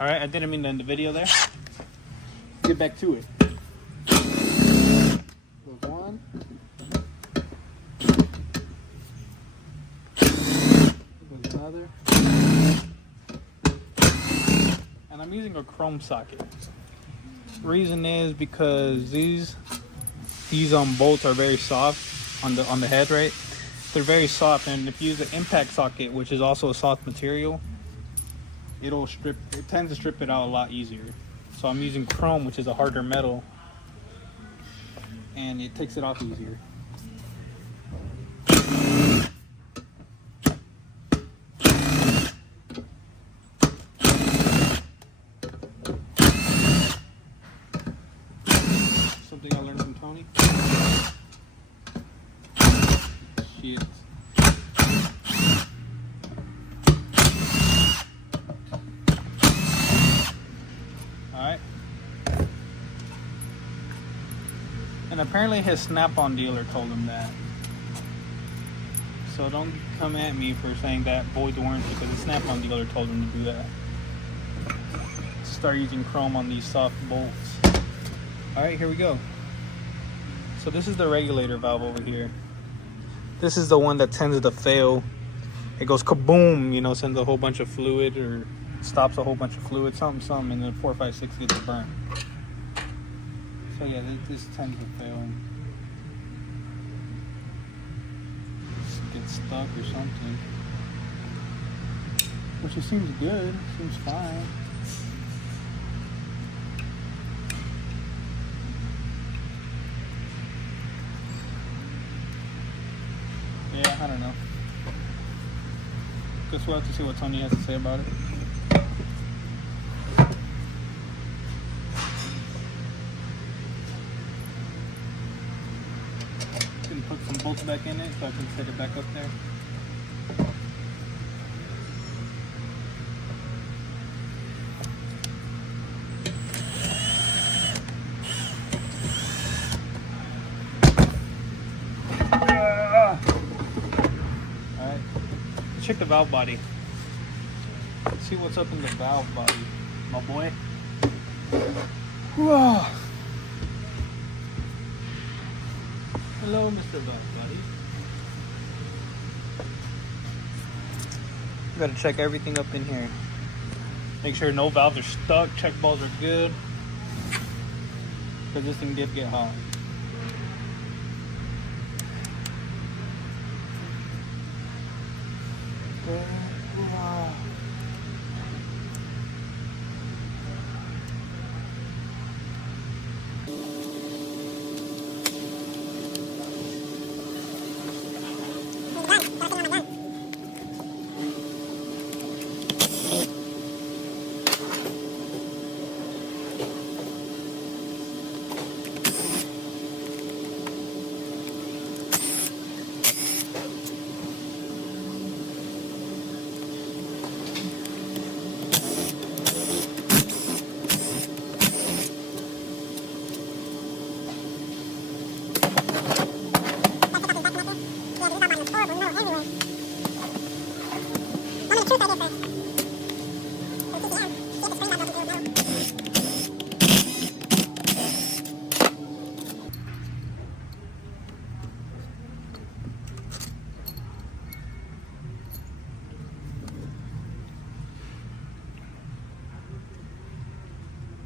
All right, I didn't mean to end the video there. Get back to it. Goes one. Goes another. And I'm using a chrome socket. Reason is because these bolts are very soft on the head, right? They're very soft, and if you use an impact socket, which is also a soft material, it tends to strip it out a lot easier. So I'm using chrome, which is a harder metal, and it takes it off easier. Something I learned from Tony. Shit. Alright. And apparently his Snap-on dealer told him that. So don't come at me for saying that void warranty, because the Snap-on dealer told him to do that. Start using chrome on these soft bolts. Alright, here we go. So this is the regulator valve over here. This is the one that tends to fail. It goes kaboom, you know, sends a whole bunch of fluid, or stops a whole bunch of fluid, something, and then 4, 5, 6 gets burnt. So yeah, this tends to fail. Just gets stuck or something. Which it seems good, seems fine. Yeah, I don't know. Guess we'll have to see what Tony has to say about it. Gonna put some bolts back in it so I can set it back up there. Check the valve body. Let's see what's up in the valve body, my boy. Whoa. Hello, Mr. Valve Body. You gotta check everything up in here. Make sure no valves are stuck, check balls are good, because this thing did get hot. Wow.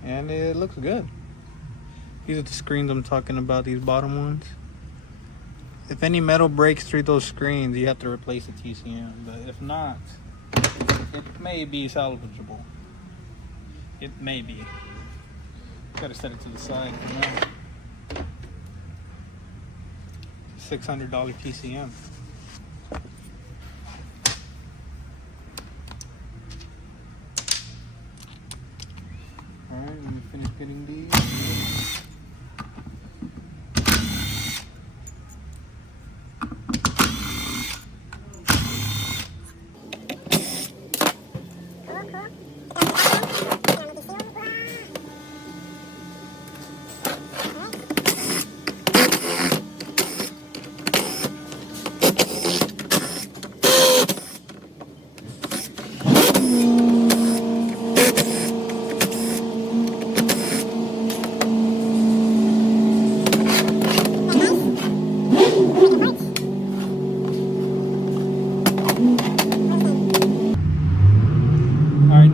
And it looks good. These are the screens I'm talking about, these bottom ones. If any metal breaks through those screens, you have to replace the TCM. But if not, it may be salvageable. It may be. Gotta set it to the side for now. $600 TCM. Alright, let me finish getting these.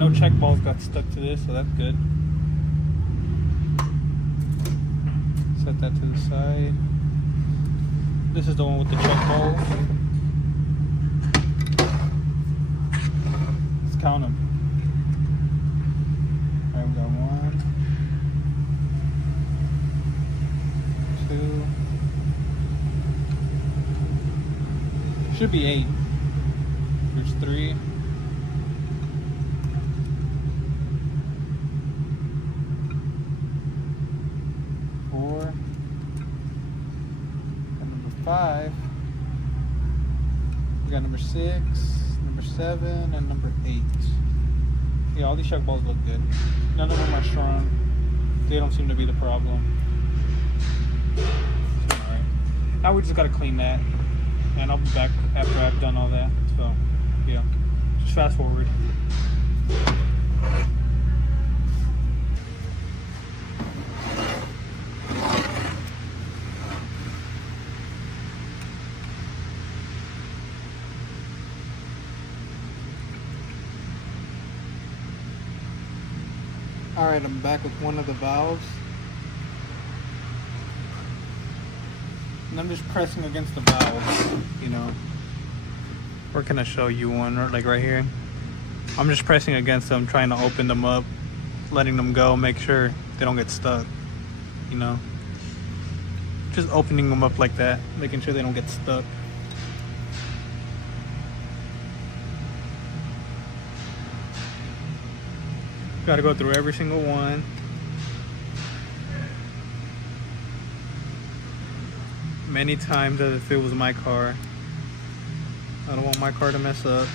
no check balls got stuck to this, so that's good. Set that to the side. This is the one with the check balls. Let's count them. Alright, we got 1, 2. Should be 8. There's 3. 4. Got number 5. We got number 6, number 7, and number 8. Yeah, all these check balls look good. None of them are strong. They don't seem to be the problem. Alright. Now we just gotta clean that. And I'll be back after I've done all that. So, yeah. Just fast forward. Alright, I'm back with one of the valves. And I'm just pressing against the valves, you know. Where can I show you one? Like right here. I'm just pressing against them, trying to open them up, letting them go, make sure they don't get stuck, you know. Just opening them up like that, making sure they don't get stuck. Got to go through every single one. Many times as if it was my car. I don't want my car to mess up.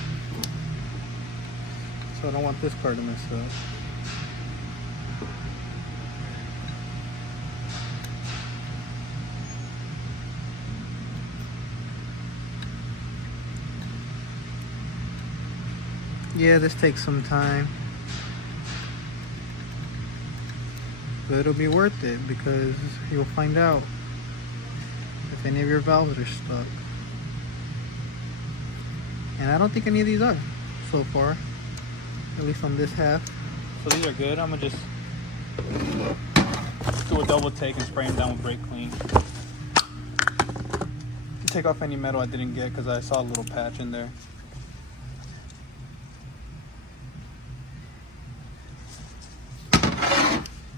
So I don't want this car to mess up. Yeah, this takes some time. But it'll be worth it because you'll find out if any of your valves are stuck. And I don't think any of these are so far, at least on this half. So these are good. I'm gonna just do a double take and spray them down with brake clean. Take off any metal I didn't get because I saw a little patch in there.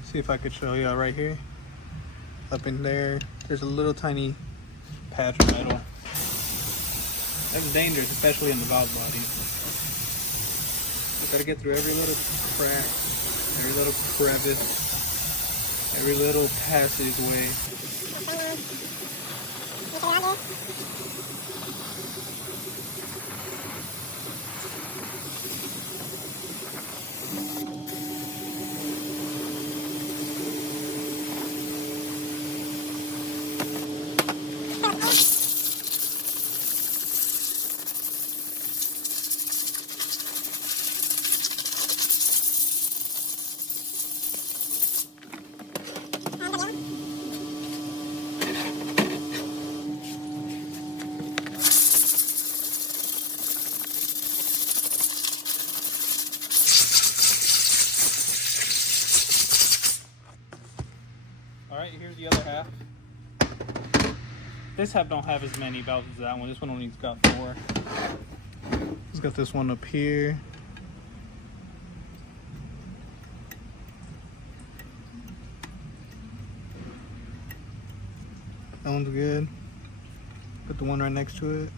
See if I could show you right here. Up in there, there's a little tiny patch of metal. That's dangerous, especially in the valve body. You gotta get through every little crack, every little crevice, every little passageway. Alright, here's the other half. This half don't have as many valves as that one. This one only's got 4. It's got this one up here. That one's good. Put the one right next to it.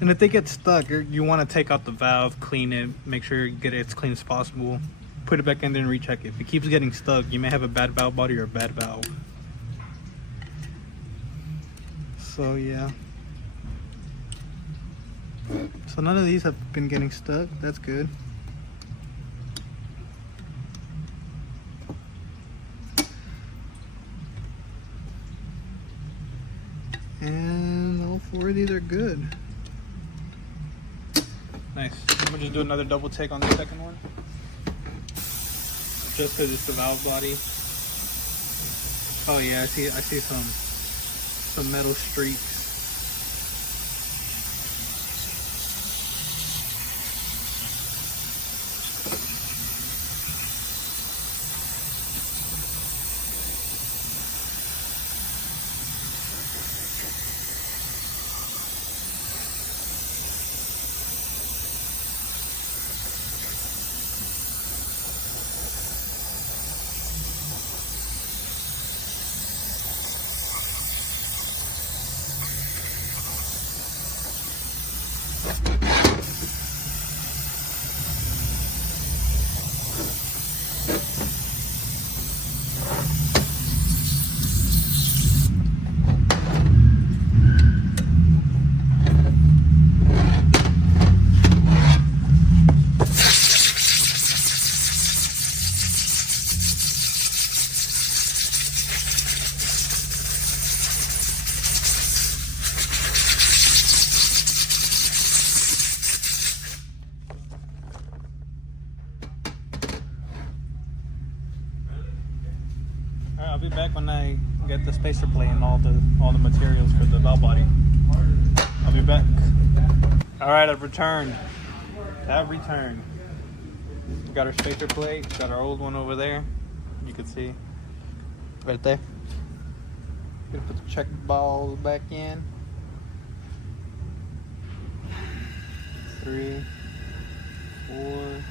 And if they get stuck, you want to take out the valve, clean it, make sure you get it as clean as possible. Put it back in there and recheck it. If it keeps getting stuck, you may have a bad valve body or a bad valve. So yeah. So none of these have been getting stuck. That's good. And all 4 of these are good. Nice. I'm gonna just do another double take on the second one. Just because it's the valve body. Oh yeah, I see some metal streaks. be back when I get the spacer plate and all the materials for the bell body. I'll be back. All right, I've returned. We got our spacer plate. Got our old one over there. You can see right there. Gonna put the check balls back in. 3, 4,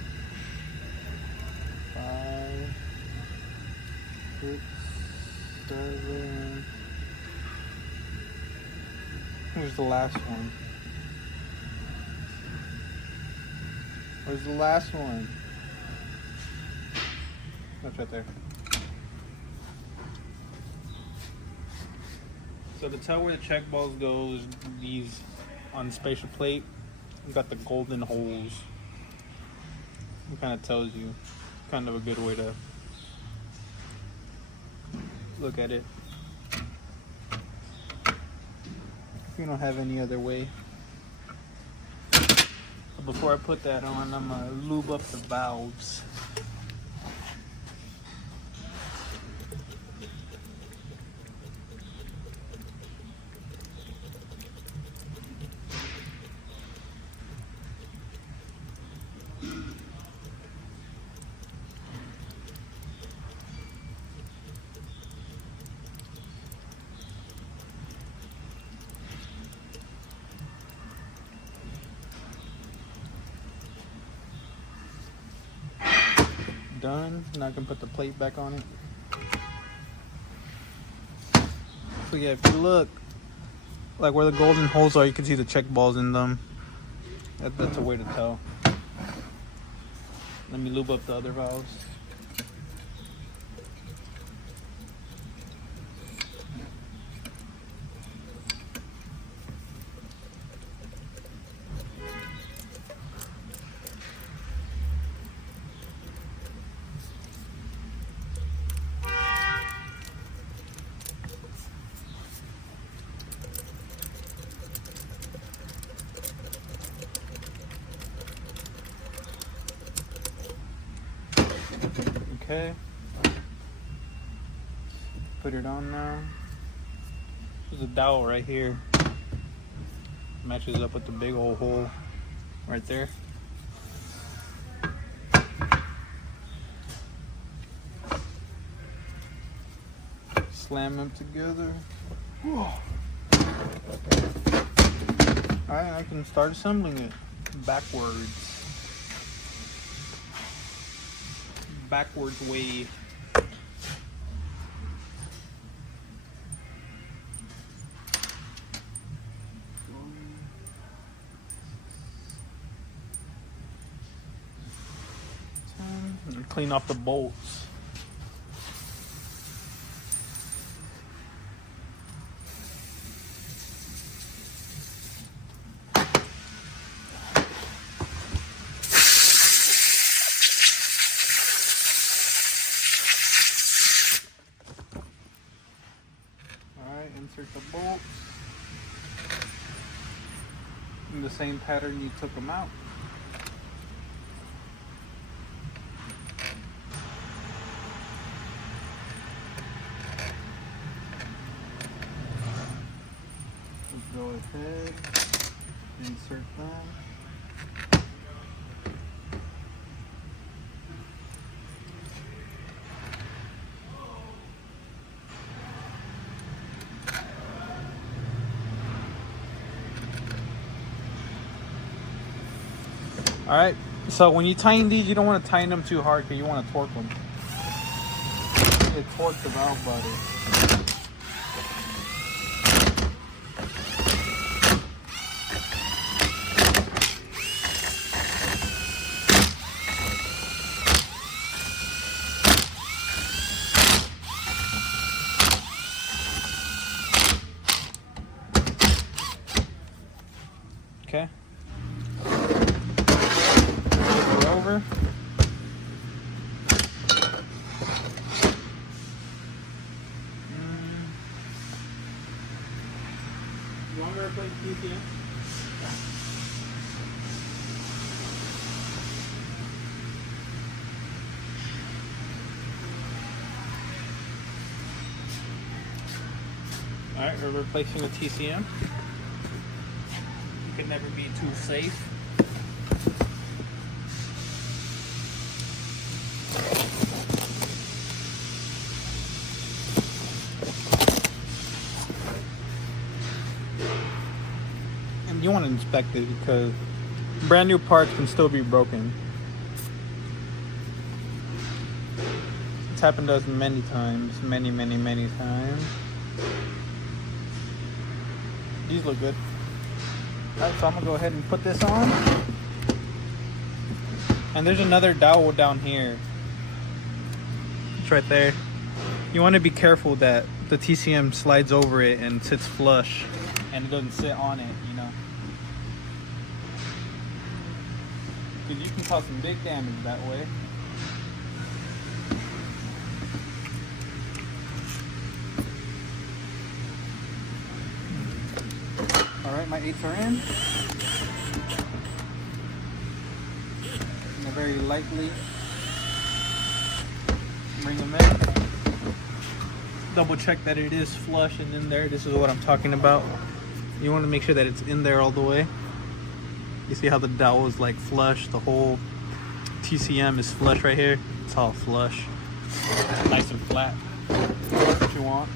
5, 6, 7. Here's the last one. Where's the last one? That's right there. So to tell where the check balls goes, these on the spacer plate, you got the golden holes. It kind of tells you. Kind of a good way to look at it. You don't have any other way. But before I put that on, I'm gonna lube up the valves. Done. Now I can put the plate back on it. So yeah, if you look, like where the golden holes are, you can see the check balls in them. That's a way to tell. Let me lube up the other valves. Okay, put it on now. There's a dowel right here. Matches up with the big old hole right there. Slam them together. Alright, I can start assembling it backwards. Backwards way. And clean off the bolts. Insert the bolts in the same pattern you took them out. Let's go ahead, insert them. Alright, so when you tighten these, you don't want to tighten them too hard because you want to torque them. It torques the valve body. Okay. Over. You want me to replace PCM? replacing a TCM. You can never be too safe. And you want to inspect it because brand new parts can still be broken. It's happened to us many times, many times. These look good. Alright, so I'm gonna go ahead and put this on. And there's another dowel down here. It's right there. You want to be careful that the TCM slides over it and sits flush and it doesn't sit on it, you know. Because you can cause some big damage that way. Alright, my 8s are in. And very lightly bring them in. Double check that it is flush and in there. This is what I'm talking about. You want to make sure that it's in there all the way. You see how the dowel is like flush? The whole TCM is flush right here. It's all flush. Nice and flat. That's what you want.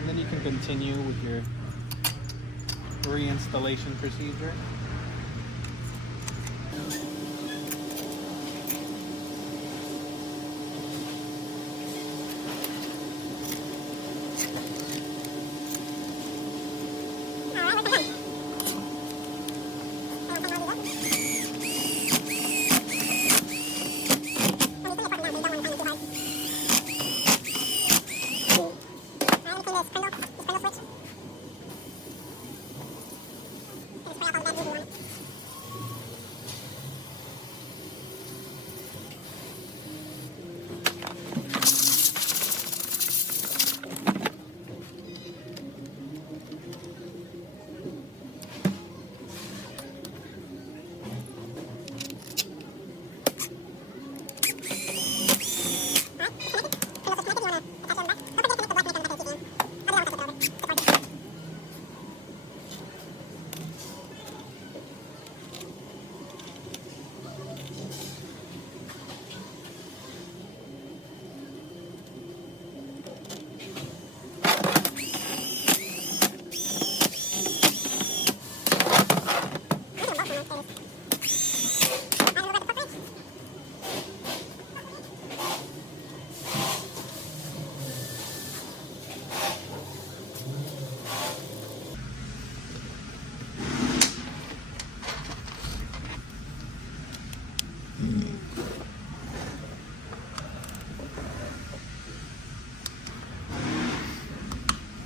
And then you can continue with your reinstallation procedure.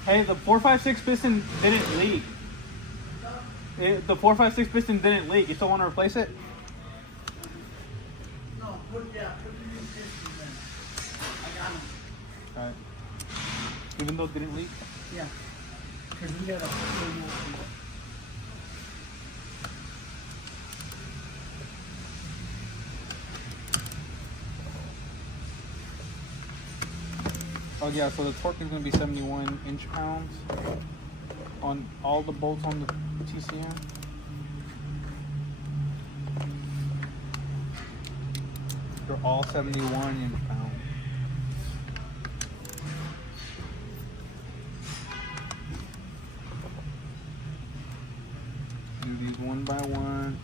Hey, the 456 piston didn't leak. The 456 piston didn't leak. You still want to replace it? No, put the new piston in. I got them. Alright. Even though it didn't leak? Yeah. Because we got a full new one. Oh yeah, so the torque is going to be 71 inch-pounds on all the bolts on the TCM. They're all 71 inch-pounds. Do these one by one.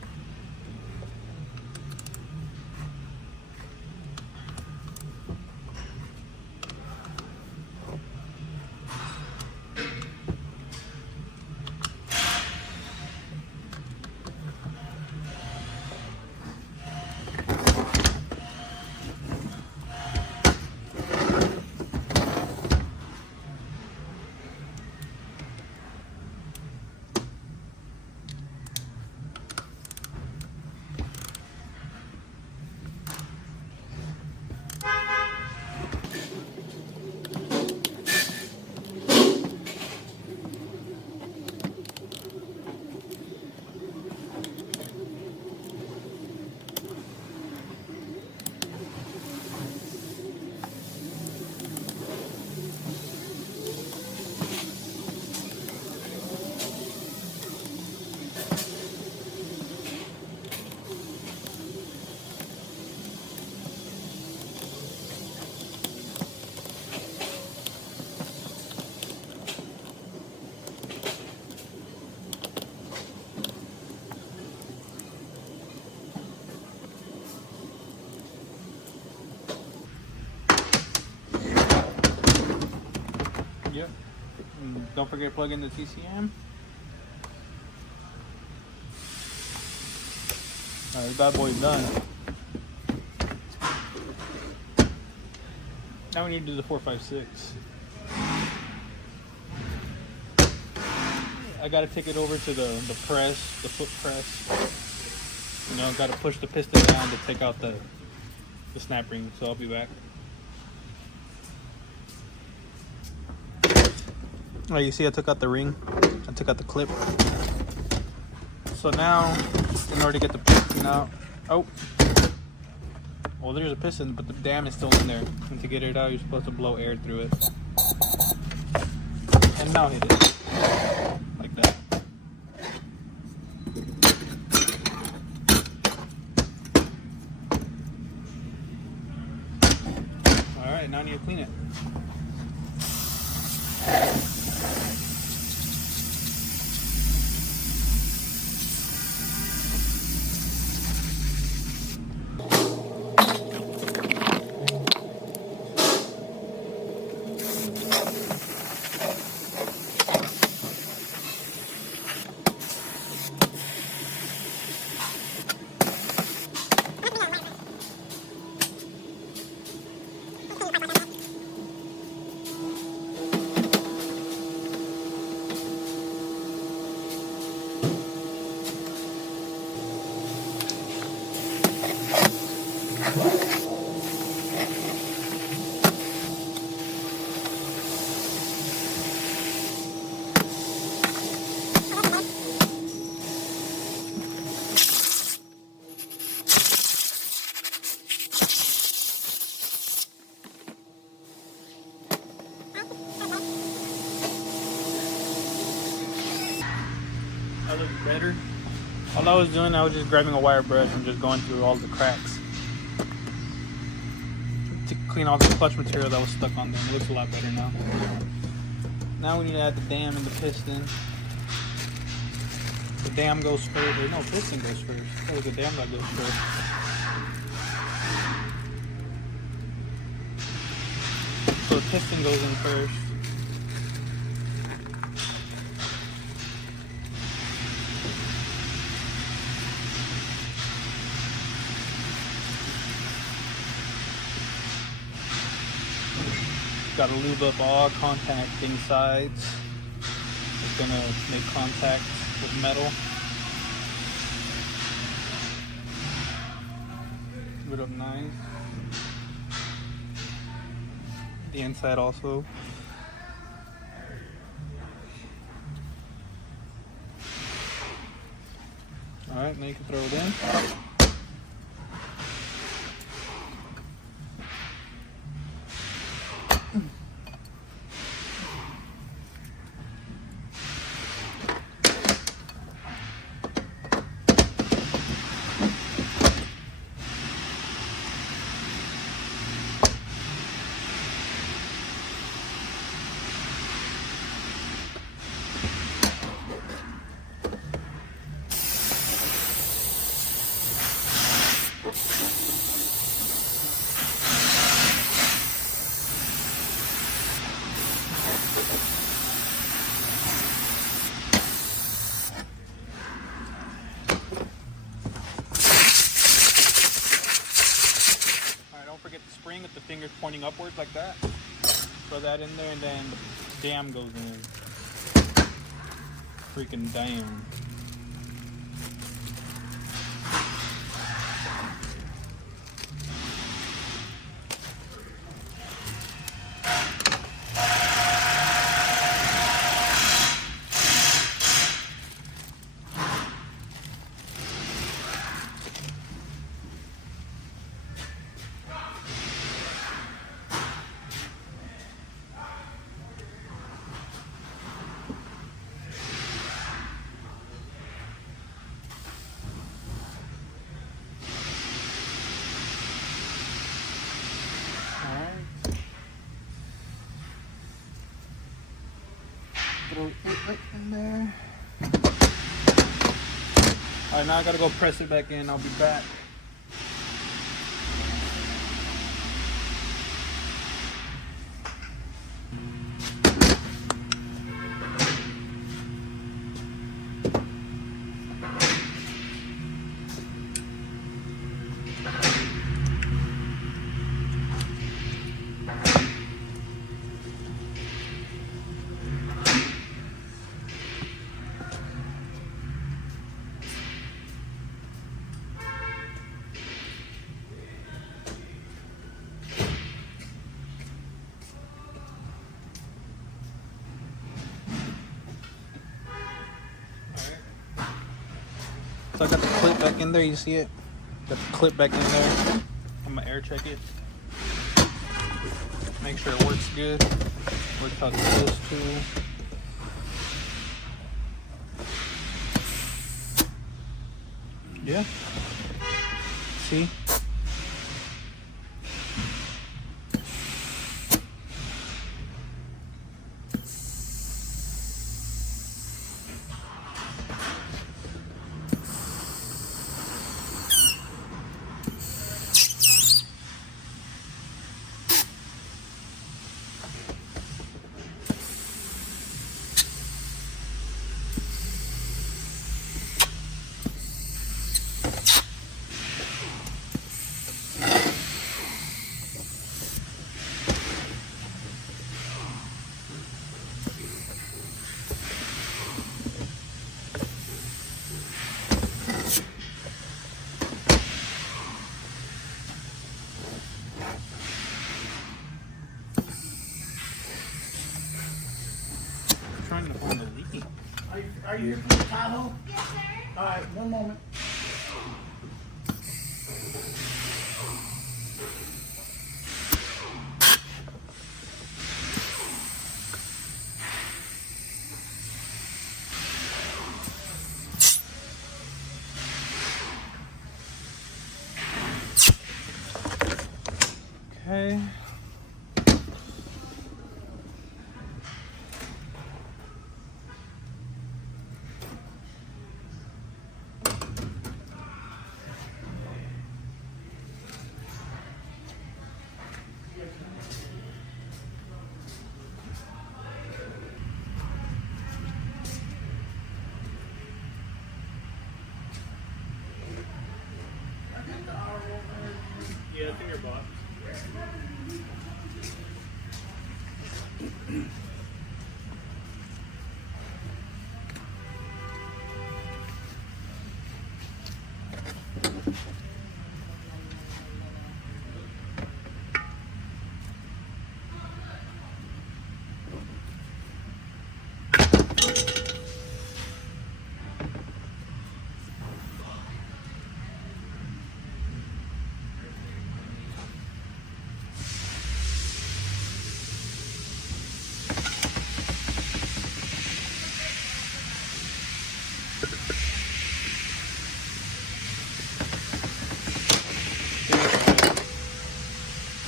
Don't forget to plug in the TCM. Alright, this bad boy's done. Now we need to do the 456. I gotta take it over to the press, the foot press. You know, gotta push the piston down to take out the snap ring. So I'll be back. Oh, you see I took out the ring. I took out the clip. So now, in order to get the piston out, oh, well, there's a piston, but the dam is still in there. And to get it out, you're supposed to blow air through it. And now hit it. Like that. Alright, now I need to clean it. That looks better. All I was doing, I was just grabbing a wire brush and just going through all the cracks to clean all the clutch material that was stuck on them. It looks a lot better now. Now we need to add the dam and the piston. The dam goes first. Or no, piston goes first. Oh, the dam that goes first. So the piston goes in first. Got to lube up all contacting sides. It's gonna make contact with metal. Lube it up nice. The inside also. All right, now you can throw it in. With the fingers pointing upwards like that. Throw that in there and then the dam goes in. Freaking dam. Throw it right in there. Alright, now I gotta go press it back in. I'll be back. So I got the clip back in there, you see it? Got the clip back in there. I'm gonna air check it. Make sure it works good. Works how it's supposed to. Yeah. See? Trying to find the leaking. Are you here for the Tahoe? Yes, sir. All right, one moment. Okay. Yeah, it's in your box.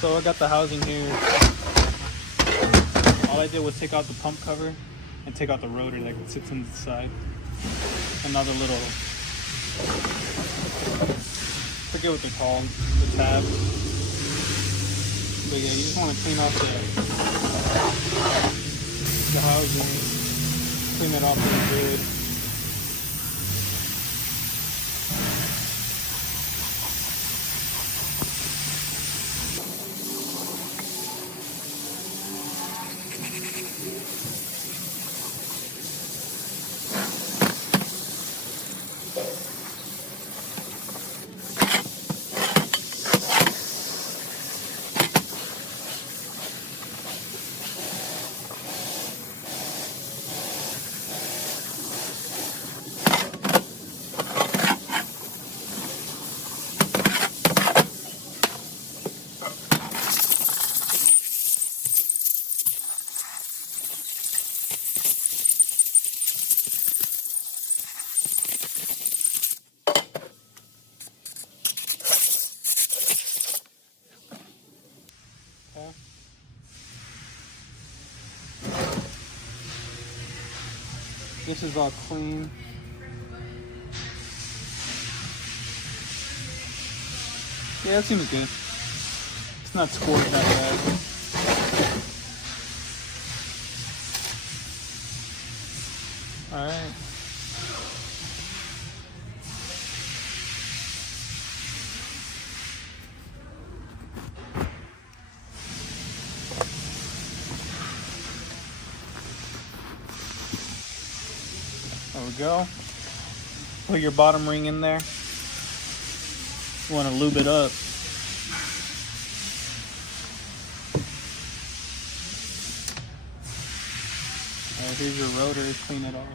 So I got the housing here. All I did was take out the pump cover and take out the rotor that sits on the side. Another little, forget what they're called, the tab. But yeah, you just want to clean off the housing, clean it off really good. This is all clean. Yeah, it seems good. It's not scored that bad. Alright. There we go. Put your bottom ring in there. You want to lube it up. Alright, here's your rotor. Clean it off.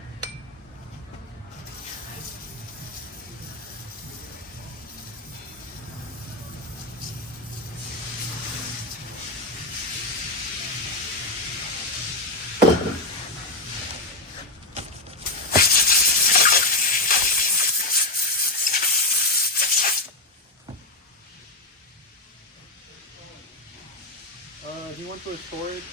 for storage.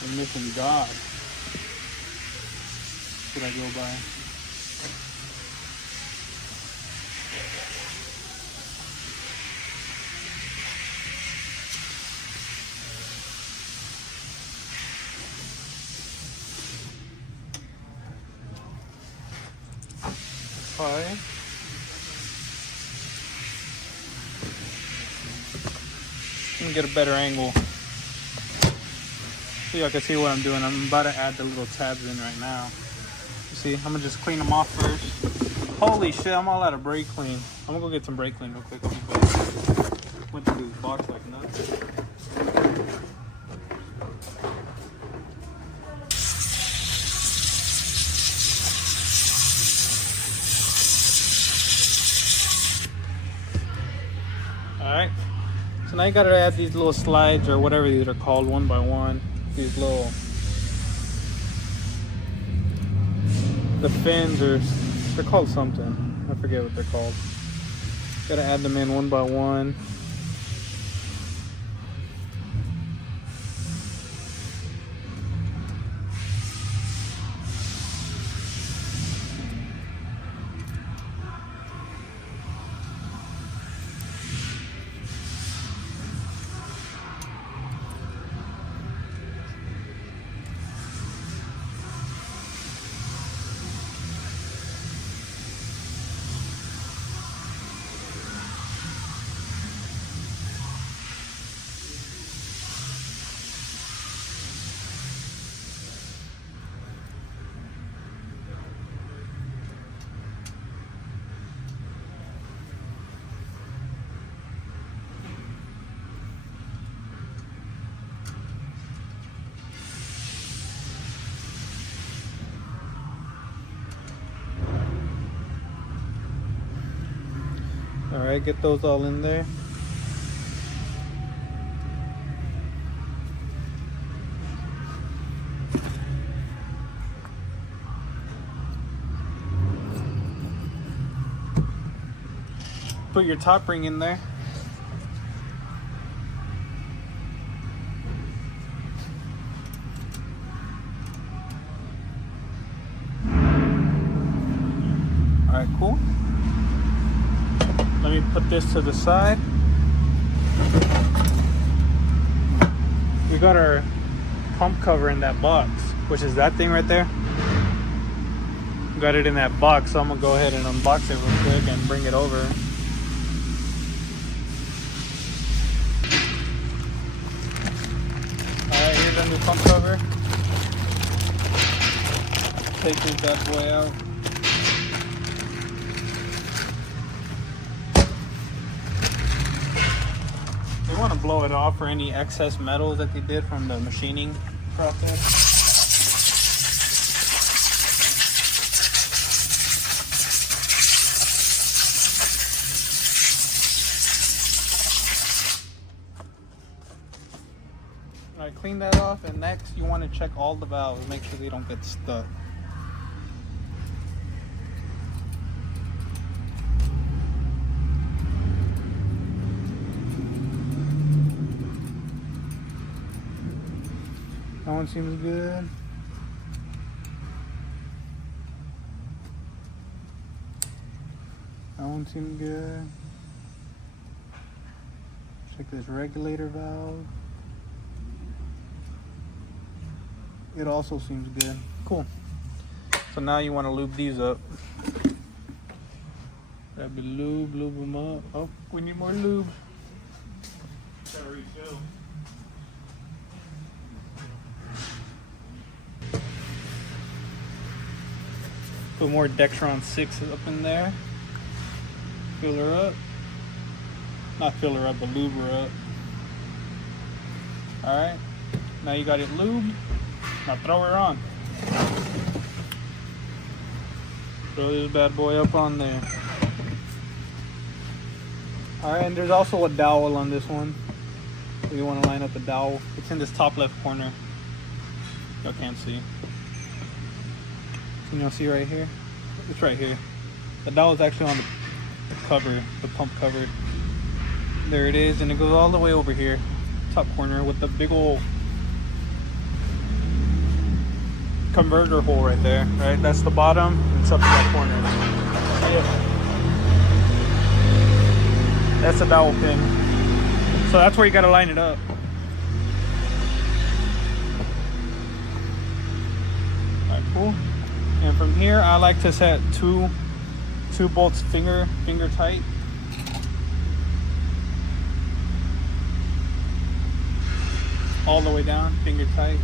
The missing God. Should I go by? Alright. Let me get a better angle. So y'all can see what I'm doing. I'm about to add the little tabs in right now. You see, I'm gonna just clean them off first. Holy shit, I'm all out of brake clean. I'm gonna go get some brake clean real quick. Went through this box like nuts. Alright, so now you gotta add these little slides or whatever these are called, one by one. These little, the fins, or they're called something. I forget what they're called. Gotta add them in one by one. Alright, get those all in there. Put your top ring in there. Alright, cool. Let me put this to the side. We got our pump cover in that box, which is that thing right there. Got it in that box, so I'm gonna go ahead and unbox it real quick and bring it over. Alright, here's our new pump cover. Take this bad boy out. You want to blow it off for any excess metals that they did from the machining process. Alright, clean that off, and next you want to check all the valves, make sure they don't get stuck. That one seems good. That one seems good. Check this regulator valve. It also seems good. Cool. So now you want to lube these up. Grab the lube them up. Oh, we need more lube. Gotta refill. Put more Dexron 6 up in there. Fill her up. Not fill her up, but lube her up. Alright. Now you got it lubed. Now throw her on. Throw this bad boy up on there. Alright, and there's also a dowel on this one. So you want to line up the dowel. It's in this top left corner. Y'all can't see. Can y'all see right here? It's right here. The dowel is actually on the cover, the pump cover. There it is, and it goes all the way over here, top corner, with the big old converter hole right there. Right, that's the bottom. And it's up to that corner. That's a dowel pin. So that's where you gotta line it up. Alright, cool. And from here, I like to set two bolts finger tight. All the way down, finger tight.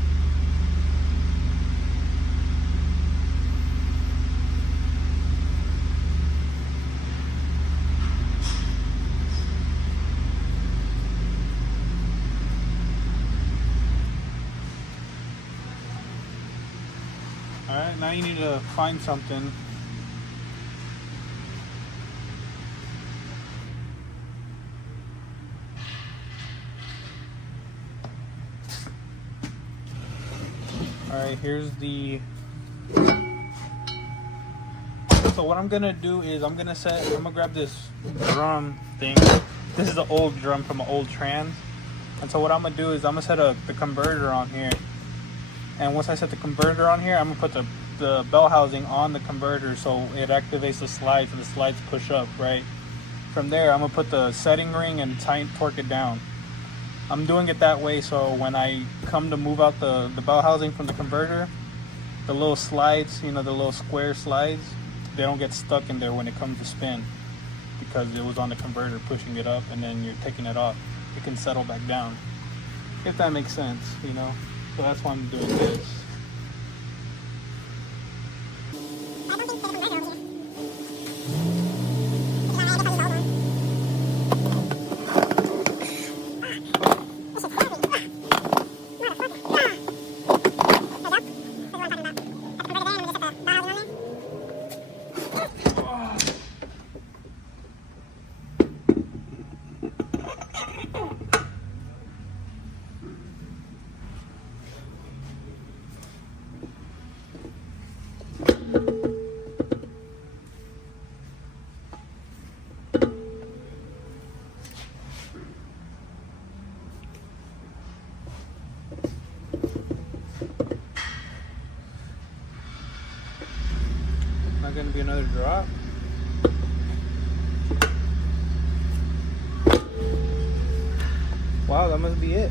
Alright, now you need to find something. Alright, here's the... So what I'm gonna do is I'm gonna grab this drum thing. This is the old drum from an old trans. And so what I'm gonna do is I'm gonna set the converter on here. And once I set the converter on here, I'm gonna put the bell housing on the converter so it activates the slides and the slides push up, right? From there, I'm gonna put the setting ring and torque it down. I'm doing it that way so when I come to move out the bell housing from the converter, the little slides, you know, the little square slides, they don't get stuck in there when it comes to spin, because it was on the converter pushing it up, and then you're taking it off. It can settle back down, if that makes sense, you know? So that's why I'm doing this. Not gonna be another drop. Wow, that must be it.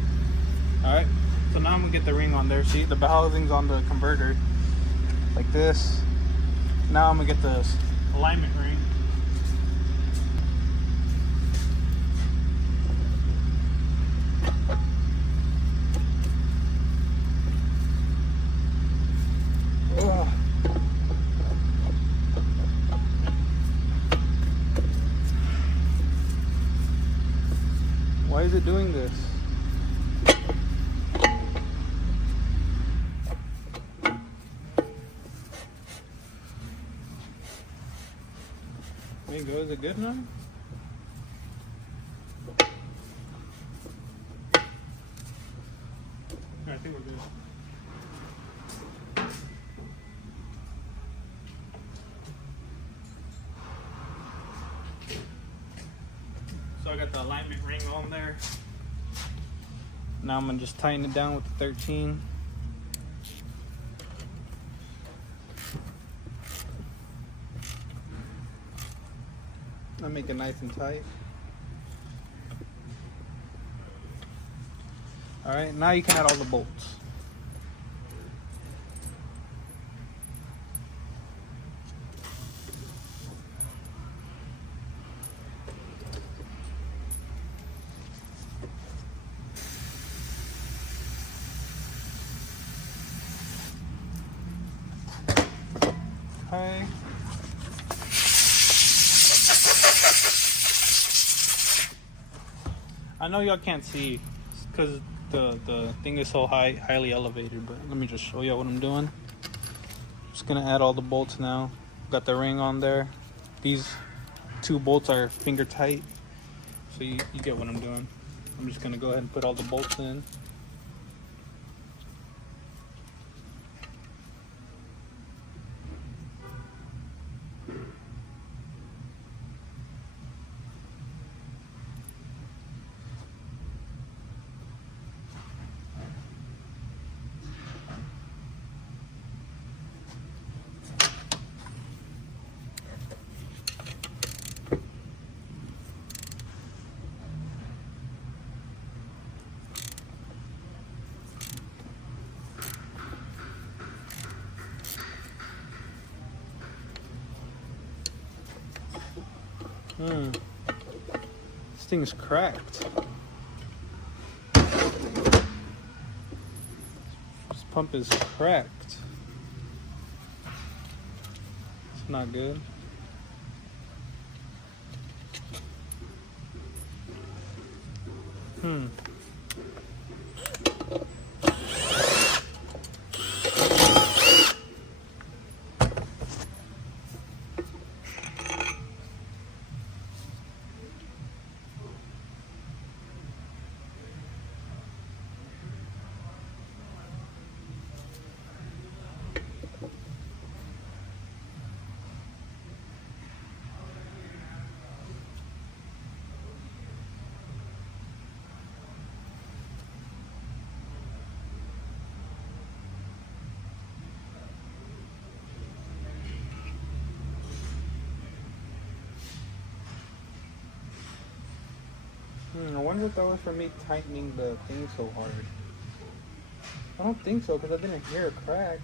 Alright, so now I'm gonna get the ring on there. See, the bell housing's on the converter like this. Now I'm gonna get the alignment ring. Ugh. Why is it doing this? There you go, is it good now? Yeah, I think we're good. So I got the alignment ring on there. Now I'm gonna just tighten it down with the 13. I make it nice and tight. All right, now you can add all the bolts. Okay. I know y'all can't see because the thing is so highly elevated, but let me just show you what I'm doing. Just gonna add all the bolts now. Got the ring on there. These two bolts are finger tight, so you get what I'm doing. I'm just gonna go ahead and put all the bolts in. This thing's cracked. This pump is cracked. It's not good. I wonder if that was for me tightening the thing so hard. I don't think so, because I didn't hear a crack.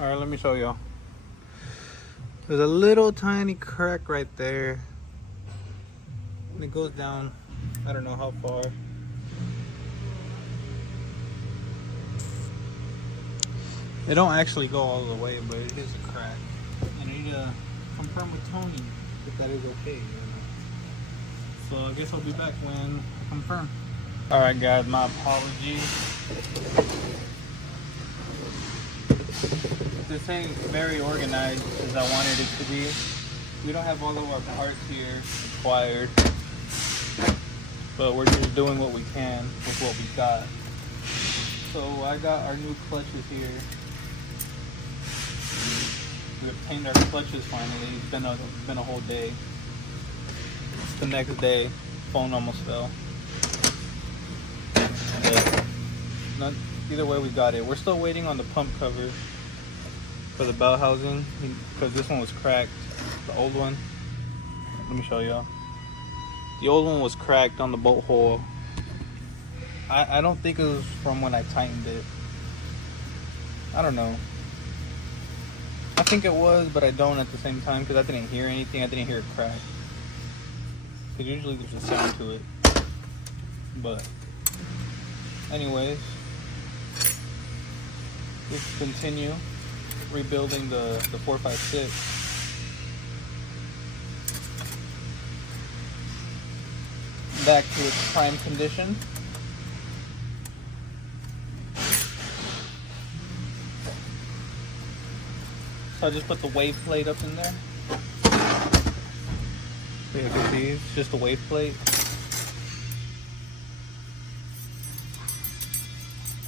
Alright, let me show y'all. There's a little tiny crack right there. And it goes down, I don't know how far. It don't actually go all the way, but it is a crack. And I need to confirm with Tony if that is okay. So I guess I'll be back when I confirm. Alright guys, my apologies. This ain't very organized as I wanted it to be. We don't have all of our parts here required, but we're just doing what we can with what we got. So I got our new clutches here. We obtained our clutches finally. It's been a whole day. The next day, phone almost fell. But either way, we got it. We're still waiting on the pump cover for the bell housing because this one was cracked. The old one. Let me show y'all. The old one was cracked on the bolt hole. I don't think it was from when I tightened it. I don't know. I think it was, but I don't at the same time because I didn't hear anything. I didn't hear it crack. Because usually there's a sound to it. But anyways, let's continue rebuilding the 456. Back to its prime condition. So I just put the wave plate up in there. So you can see it's just a wave plate.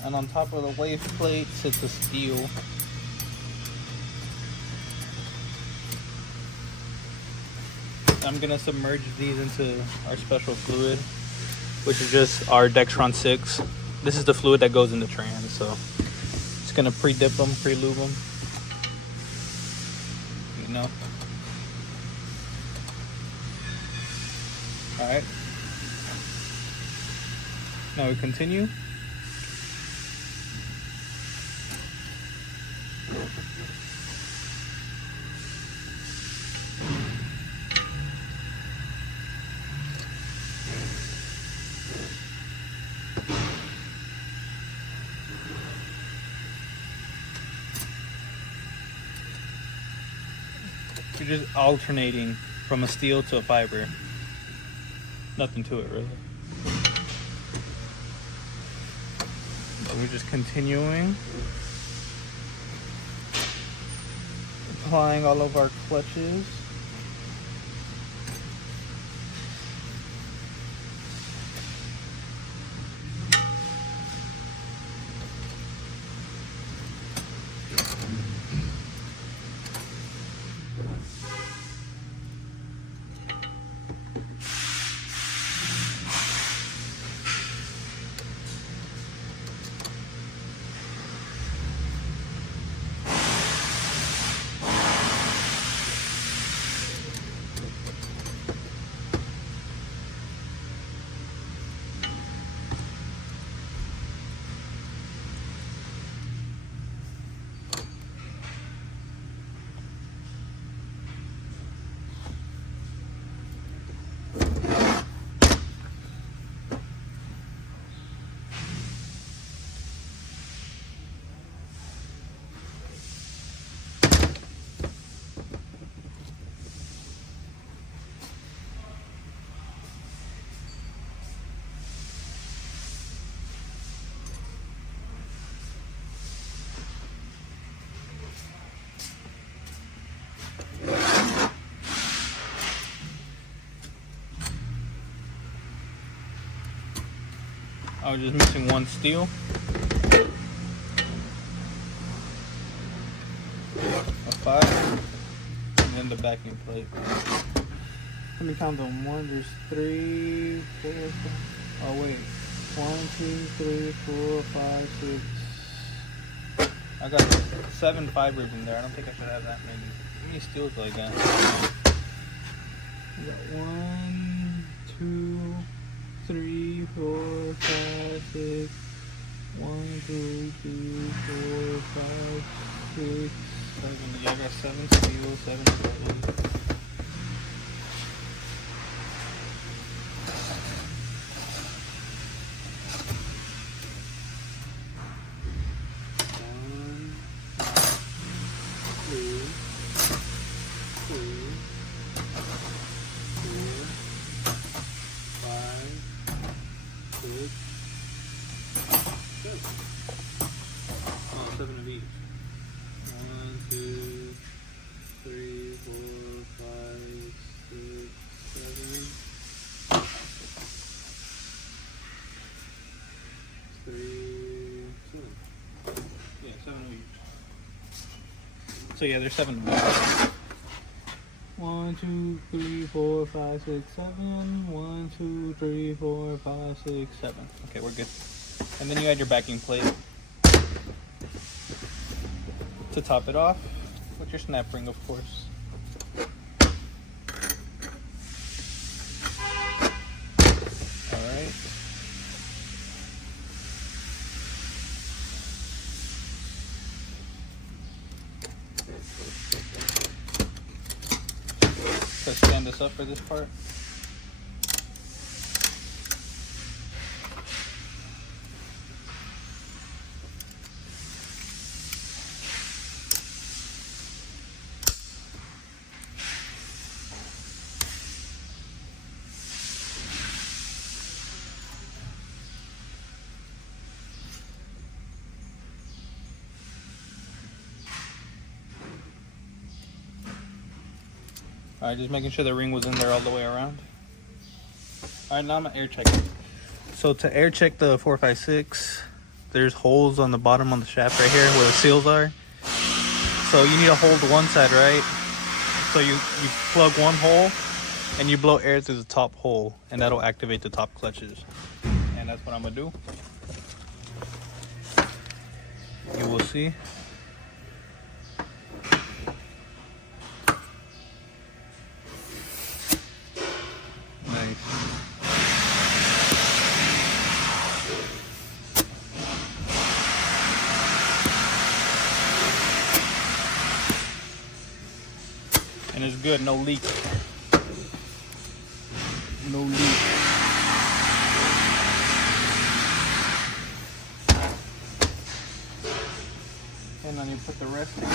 And on top of the wave plate sits a steel. I'm gonna submerge these into our special fluid, which is just our Dextron 6. This is the fluid that goes in the trans, so just gonna pre-dip them, pre-lube them, you know. All right. Now we continue. You're just alternating from a steel to a fiber. Nothing to it really. But we're just continuing. Applying all of our clutches. I was just missing one steel. A 5. And then the backing plate. Let me count them. 1, there's 3, 4, 5. Oh wait. 1, 2, 3, 4, 5, 6. I got 7 fibers in there. I don't think I should have that many. How many steels like that? I got 1, 2, 3, 4, 5, 6. 1, 2, 3, 4, 5, 6, 7. Yeah, I got 7 steels, 7 fibers. Oh, 7 of each. 1, 2, 3, 4, 5, 6, 7. 3, 7. Yeah, 7 of each. So yeah, there's 7 of each. 1, 2, 3, 4, 5, 6, 7. 1, 2, 3, 4, 5, 6, 7. Okay, we're good. And then you add your backing plate to top it off with your snap ring, of course. Alright. Let's stand this up for this part. Alright, just making sure the ring was in there all the way around. Alright, now I'm gonna air check it. So to air check the 456, there's holes on the bottom on the shaft right here where the seals are. So you need to hold one side, right? So you plug one hole and you blow air through the top hole, and that'll activate the top clutches. And that's what I'm gonna do. You will see. And it's good, no leak. No leak. And then you put the rest in.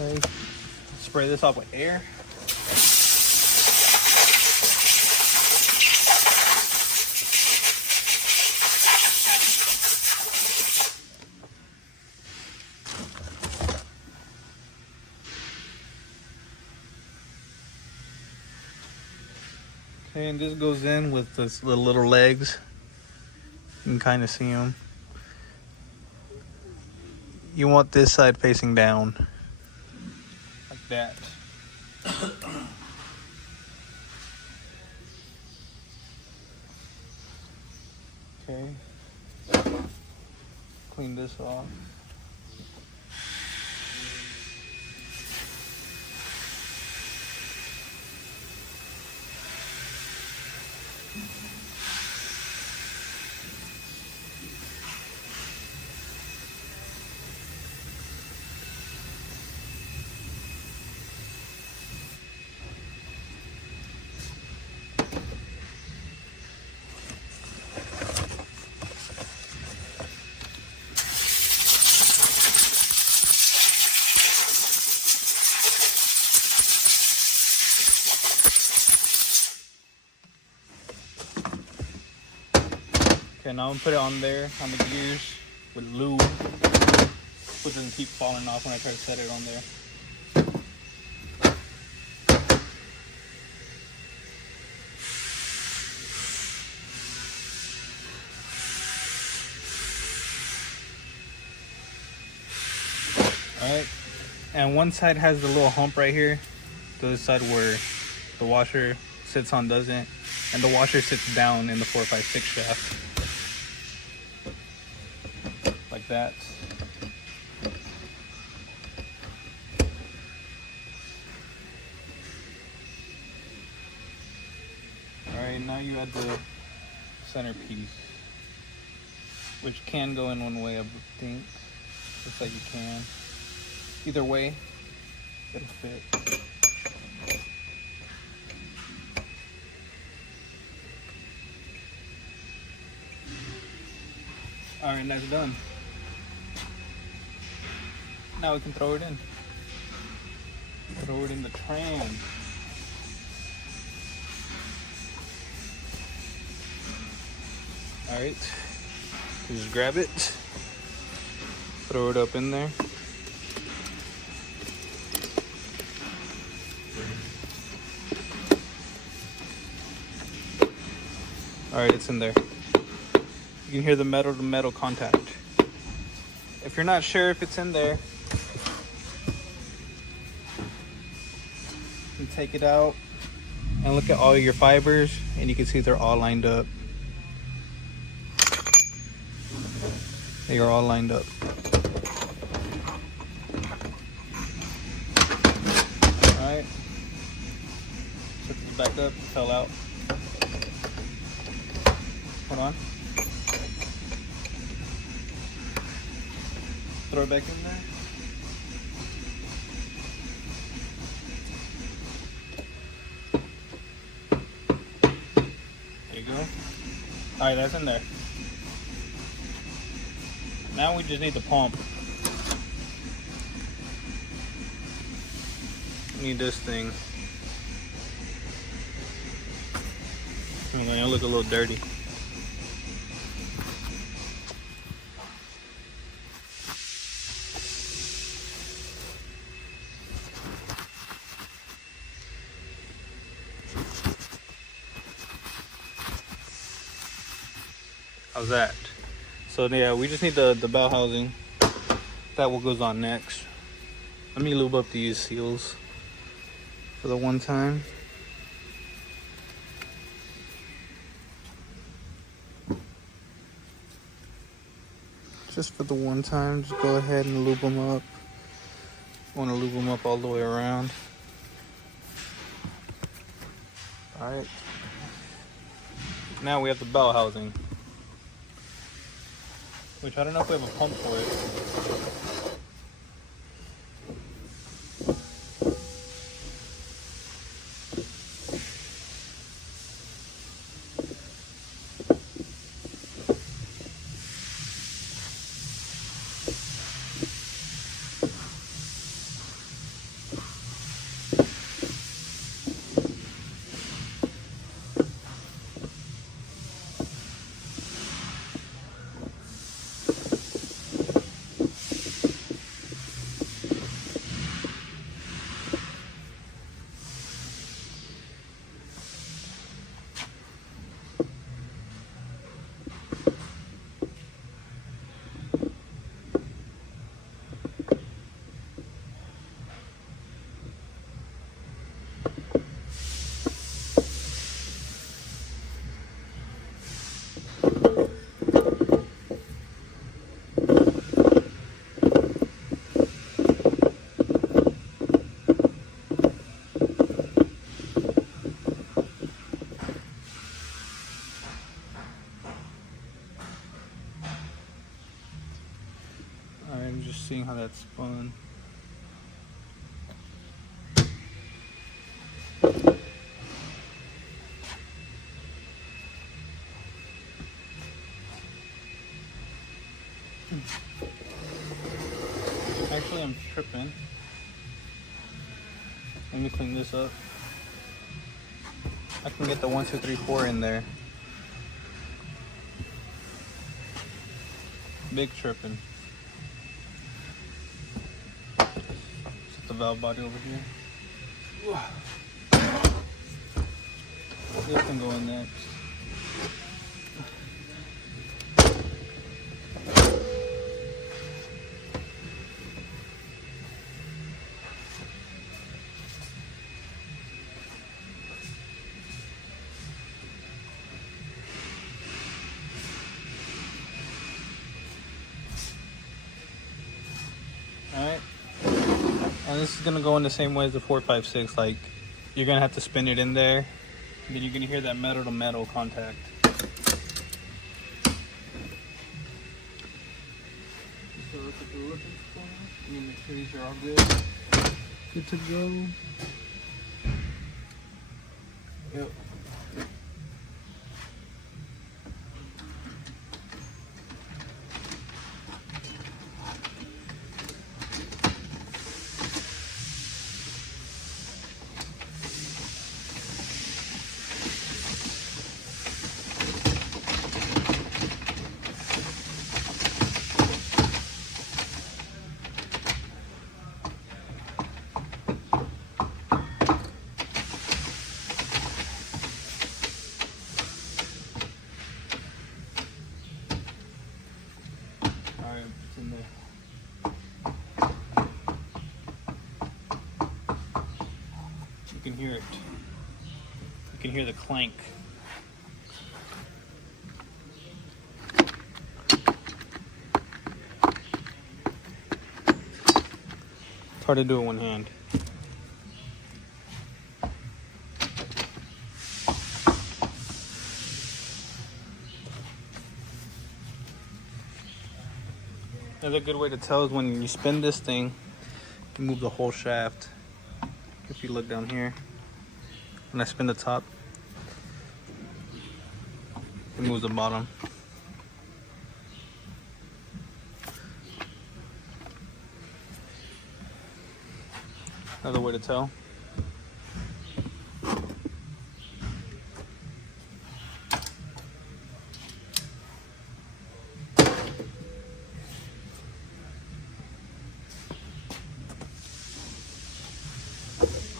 Okay. Spray this off with air. Okay, and this goes in with this little legs. You can kind of see them. You want this side facing down. Like that. Okay. Clean this off. Okay, now I'm gonna put it on there on the gears with lube, so it doesn't keep falling off when I try to set it on there. Alright, and one side has the little hump right here. The other side where the washer sits on doesn't, and the washer sits down in the 456 shaft. Like that. Alright, now you add the centerpiece, which can go in one way, I think. Looks like you can. Either way, it'll fit. Alright, that's done. Now we can throw it in. Throw it in the tram. Alright, just grab it, throw it up in there. Alright, it's in there. You can hear the metal to metal contact. If you're not sure if it's in there, you can take it out and look at all your fibers, and you can see they're all lined up. They are all lined up. Alright. Put this back up, it fell out. Hold on. Throw it back in there. There you go. Alright, that's in there. Now we just need the pump. We need this thing. It's gonna look a little dirty. How's that? So yeah, we just need the bell housing. That what goes on next. Let me lube up these seals for the one time. Just for the one time, just go ahead and lube them up. Want to lube them up all the way around. All right. Now we have the bell housing, which I don't know if we have a pump for it. I'm just seeing how that spun. Actually, I'm tripping. Let me clean this up. I can get the 1, 2, 3, 4 in there. Big tripping. Set the valve body over here. This can go in next. Alright. And this is gonna go in the same way as the 456. Like, you're gonna have to spin it in there. Then you're gonna hear that metal to metal contact. So look at the looking for. I mean, make sure these are all good. Good to go. Yep. In there. You can hear it. You can hear the clank. It's hard to do it one hand. Another good way to tell is when you spin this thing, you move the whole shaft. If you look down here, when I spin the top, it moves the bottom. Another way to tell.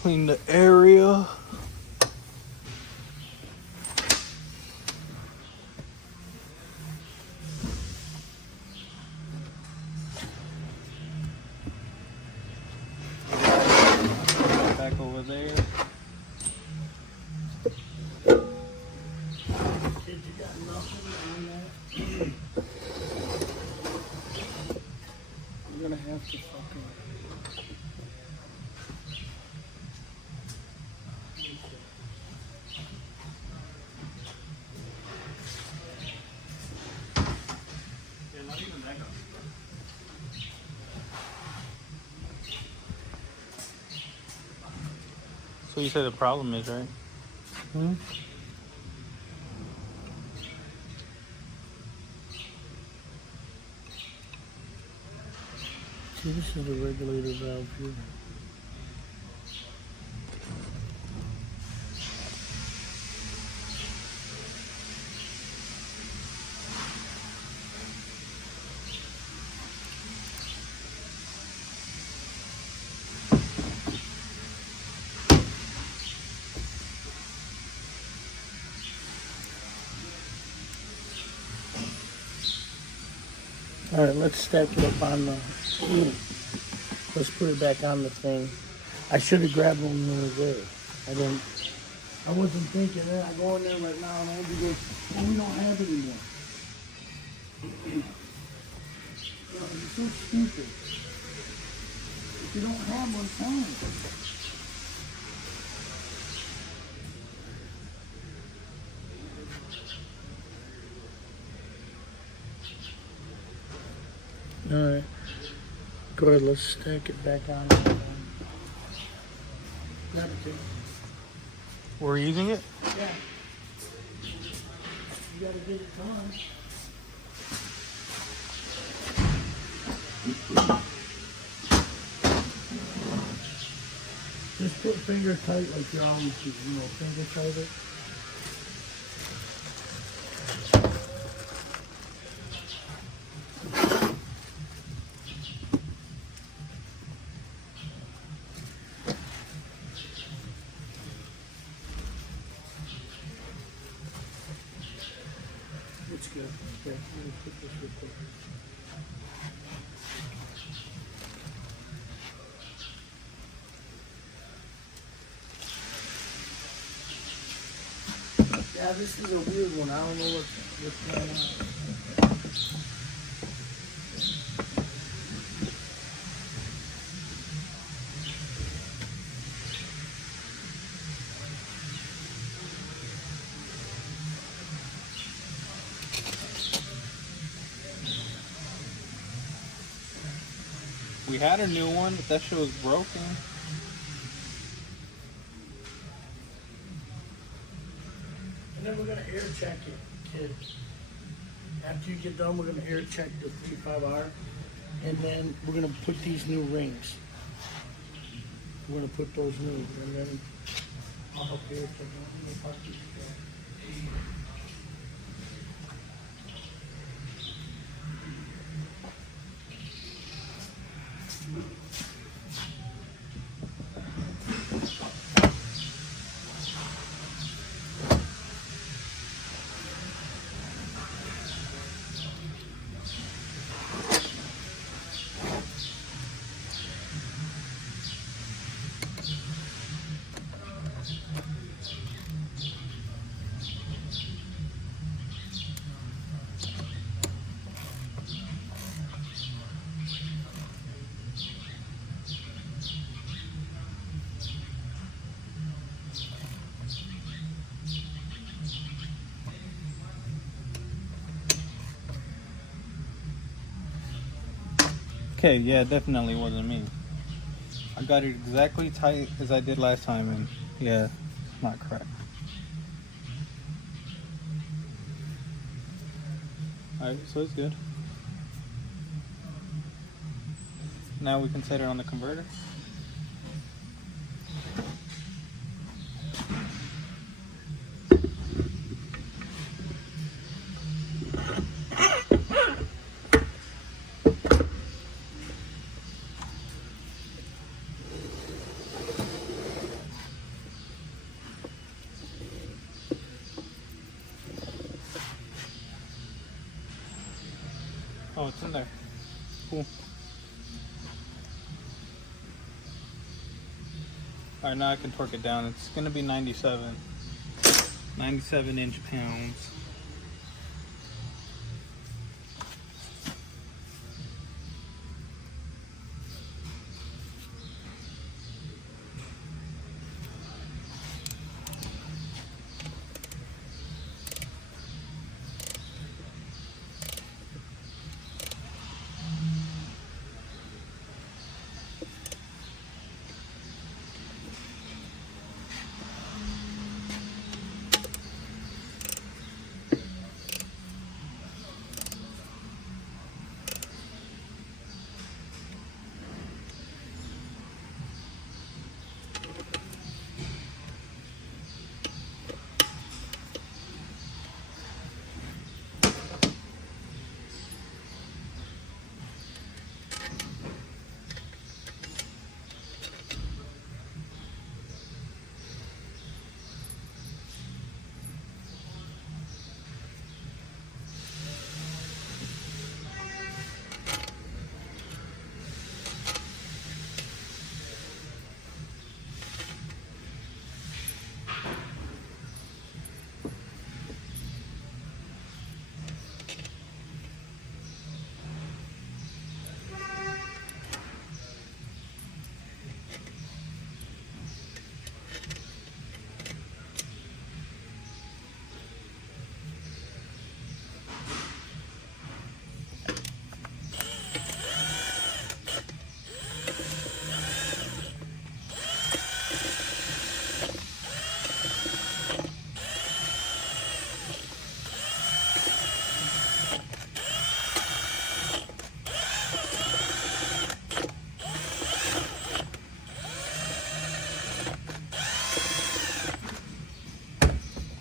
Clean the area. Back over there. Did you got nothing on that? You're gonna have to fucking. So you said the problem is, right? Hmm? See, this is the regulator valve here. All right, let's stack it up on the. Let's put it back on the thing. I should have grabbed one the other day. I wasn't thinking that. I go in there right now and Andy goes, "Oh, we don't have it anymore." You're so stupid. If you don't have one, fine. All right. Go ahead, let's stack it back on. Grab it, too. We're using it? Yeah. You gotta get it done. Just put finger tight like you always do, finger tight it. Here, let me put this real quick. Yeah, this is a weird one. I don't know what's going on. We had a new one, but that shit was broken. And then we're gonna air check it, kid. After you get done, we're gonna air check the 35R, and then we're gonna put these new rings. We're gonna put those new, and then I'll help you with the. Okay, yeah, it definitely wasn't me. I got it exactly tight as I did last time, and yeah, not correct. Alright, so it's good. Now we can set it on the converter. Oh, it's in there. Cool. Alright, now I can torque it down. It's gonna be 97 inch-pounds.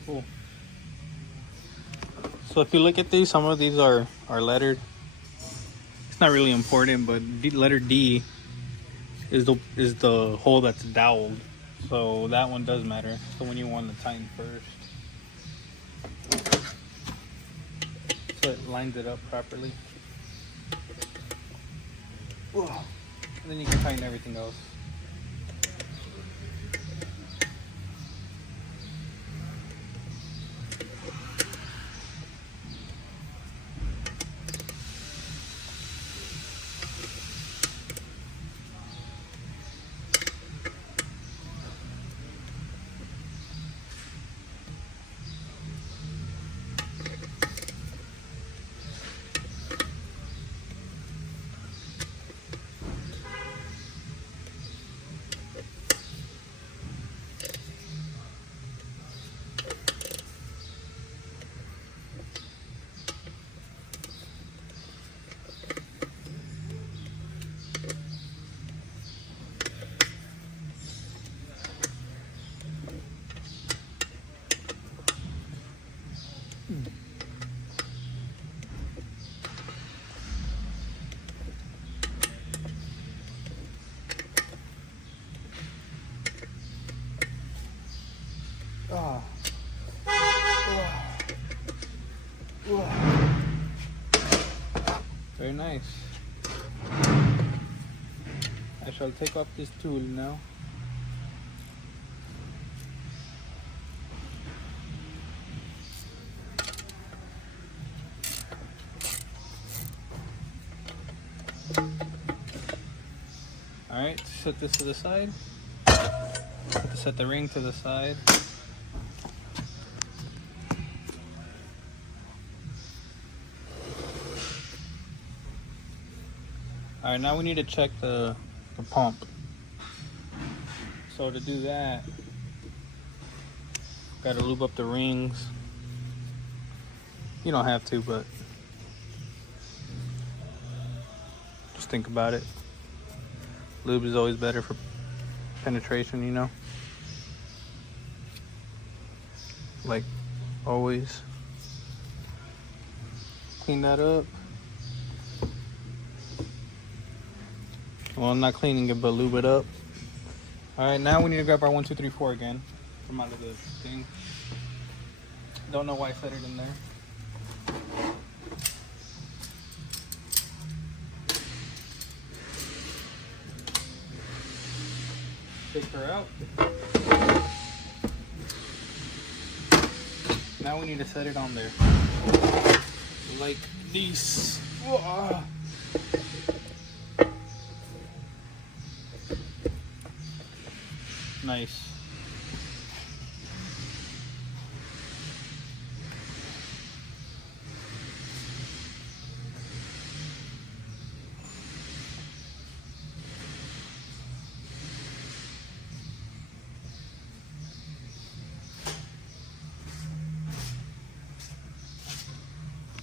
Cool. So if you look at these, some of these are lettered. It's not really important, but letter D is the hole that's doweled. So that one does matter. So when you want to tighten first. so it lines it up properly. And then you can tighten everything else. Oh. Very nice. I shall take off this tool now. Alright, set this to the side. Set the ring to the side. Alright, now we need to check the pump. So to do that, gotta lube up the rings. You don't have to, but just think about it. Lube is always better for penetration, you know? Like always. Clean that up. Well, I'm not cleaning it, but lube it up. Alright, now we need to grab our 1, 2, 3, 4 again from out of the thing. Don't know why I set it in there. Take her out. Now we need to set it on there. Like this. Whoa. Nice.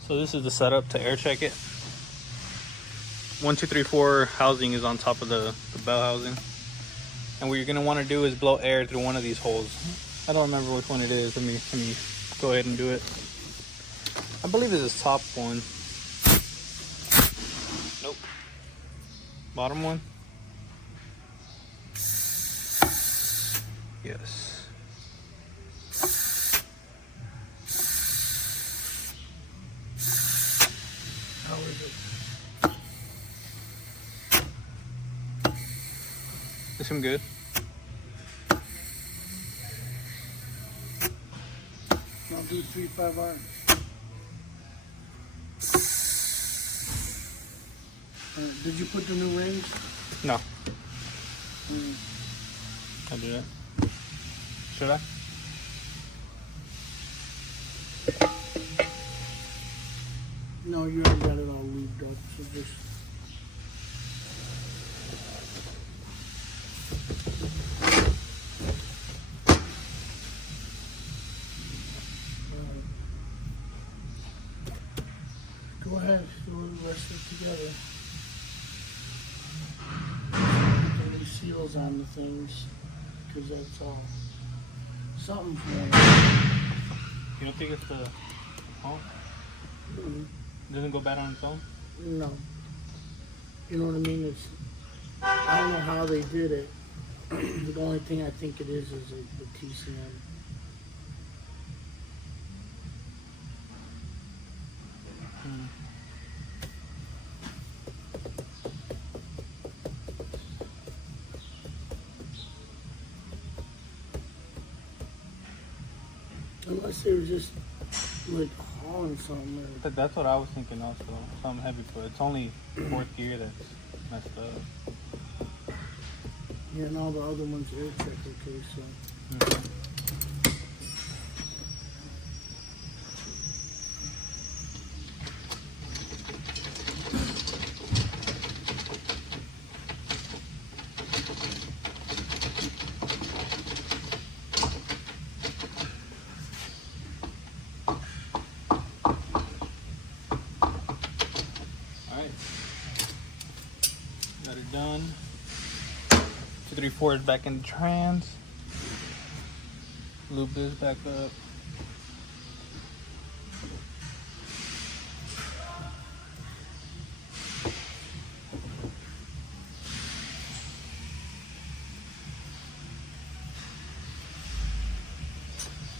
So this is the setup to air check it. 1, 2, 3, 4 housing is on top of the bell housing. And what you're gonna want to do is blow air through one of these holes. I don't remember which one it is. Let me go ahead and do it. I believe it's this top one. Nope. Bottom one? Yes. How is it? This one good. I'll do 3, 5 iron. Did you put the new rings? No. I'll do that. Should I? No, you already got it all lubed up, so just... Go ahead, throw the rest of it together. Put the new seals on the things, because that's all. Something for You don't think it's the pump? Doesn't go bad on its own? No. You know what I mean? It's, I don't know how they did it. The only thing I think it is the TCM. Unless they were just like hauling something. That's what I was thinking also. Something heavy, but it's only fourth gear that's messed up. Yeah, and all the other ones air check, okay, so. Mhm. Alright. Got it done. 2, 3, 4 is back in the trans. Loop this back up.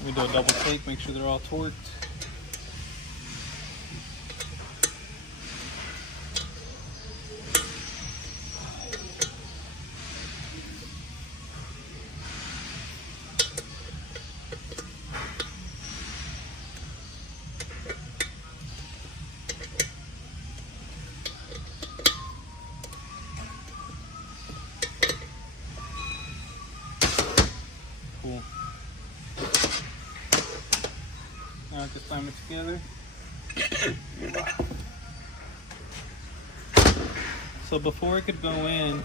We do a double take, make sure they're all torqued. Cool. Now just slam it together. So before it could go in,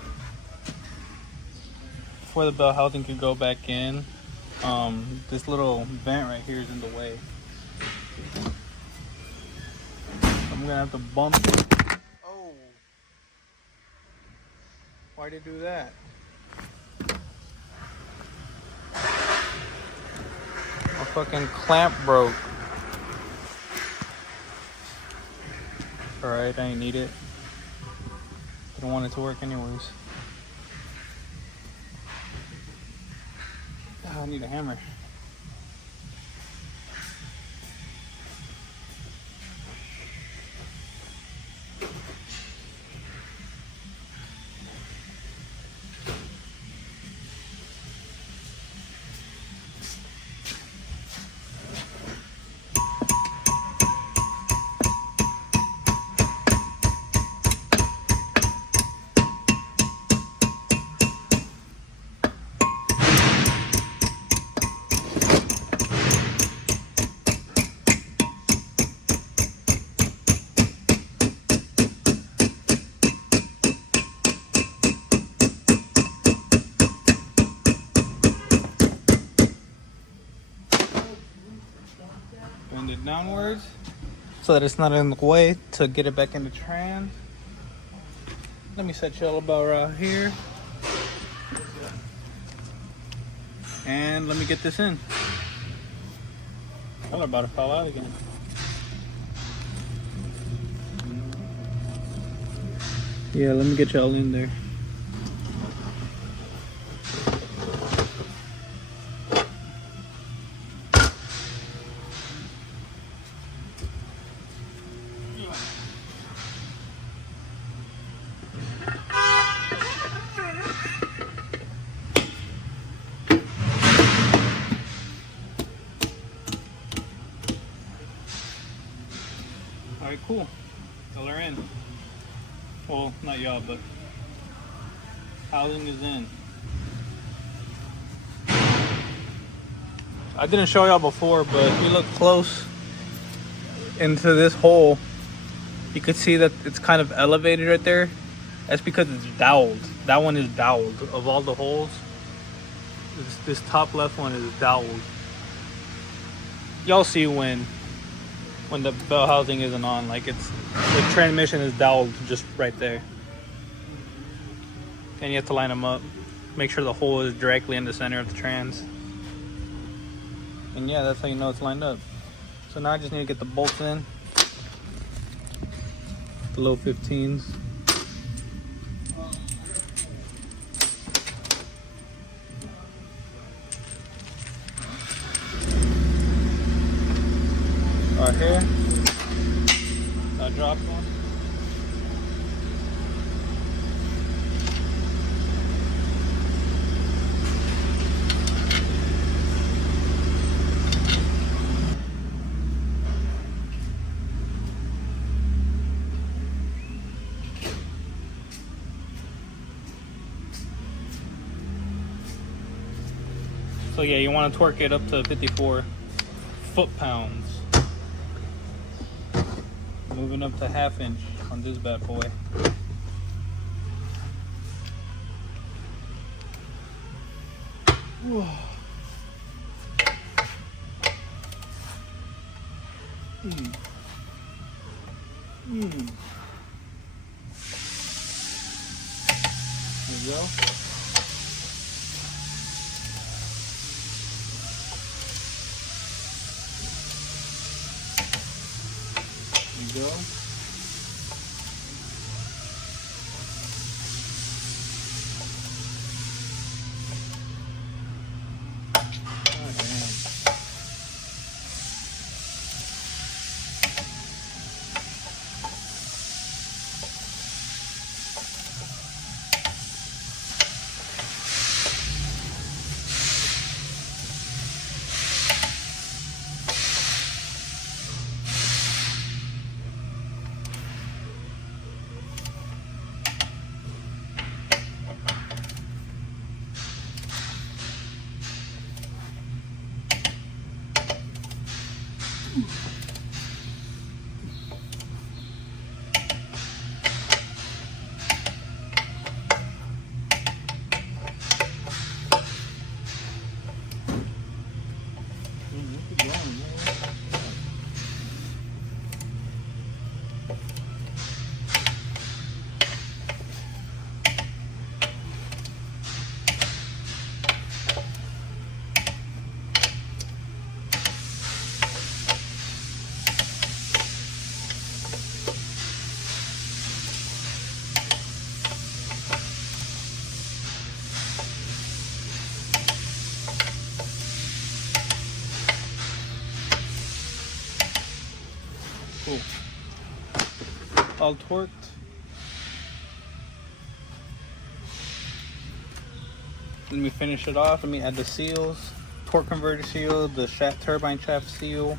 before the bell housing could go back in, this little vent right here is in the way. I'm gonna have to bump it. Oh, why'd it do that? My fucking clamp broke. Alright, I ain't need it. I don't want it to work anyways. I need a hammer. Bend it downwards so that it's not in the way to get it back into trans. Let me set y'all about right here. And let me get this in. Y'all are about to fall out again. Yeah, let me get y'all in there. Alright, cool. Y'all are in. Well, not y'all, but housing is in. I didn't show y'all before, but if you look close into this hole, you could see that it's kind of elevated right there. That's because it's doweled. That one is doweled. Of all the holes, this top left one is doweled. Y'all see when the bell housing isn't on, like the transmission is doweled just right there. And you have to line them up. Make sure the hole is directly in the center of the trans. And yeah, that's how you know it's lined up. So now I just need to get the bolts in. The low 15s. Right here. I dropped one. So yeah, you want to torque it up to 54 foot-pounds. Moving up to 1/2 inch on this bad boy. Whoa. There you go. There you go. Oh, damn. Look at going, man. Cool. All torqued. Let me finish it off. Let me add the seals. Torque converter seal, the shaft turbine shaft seal.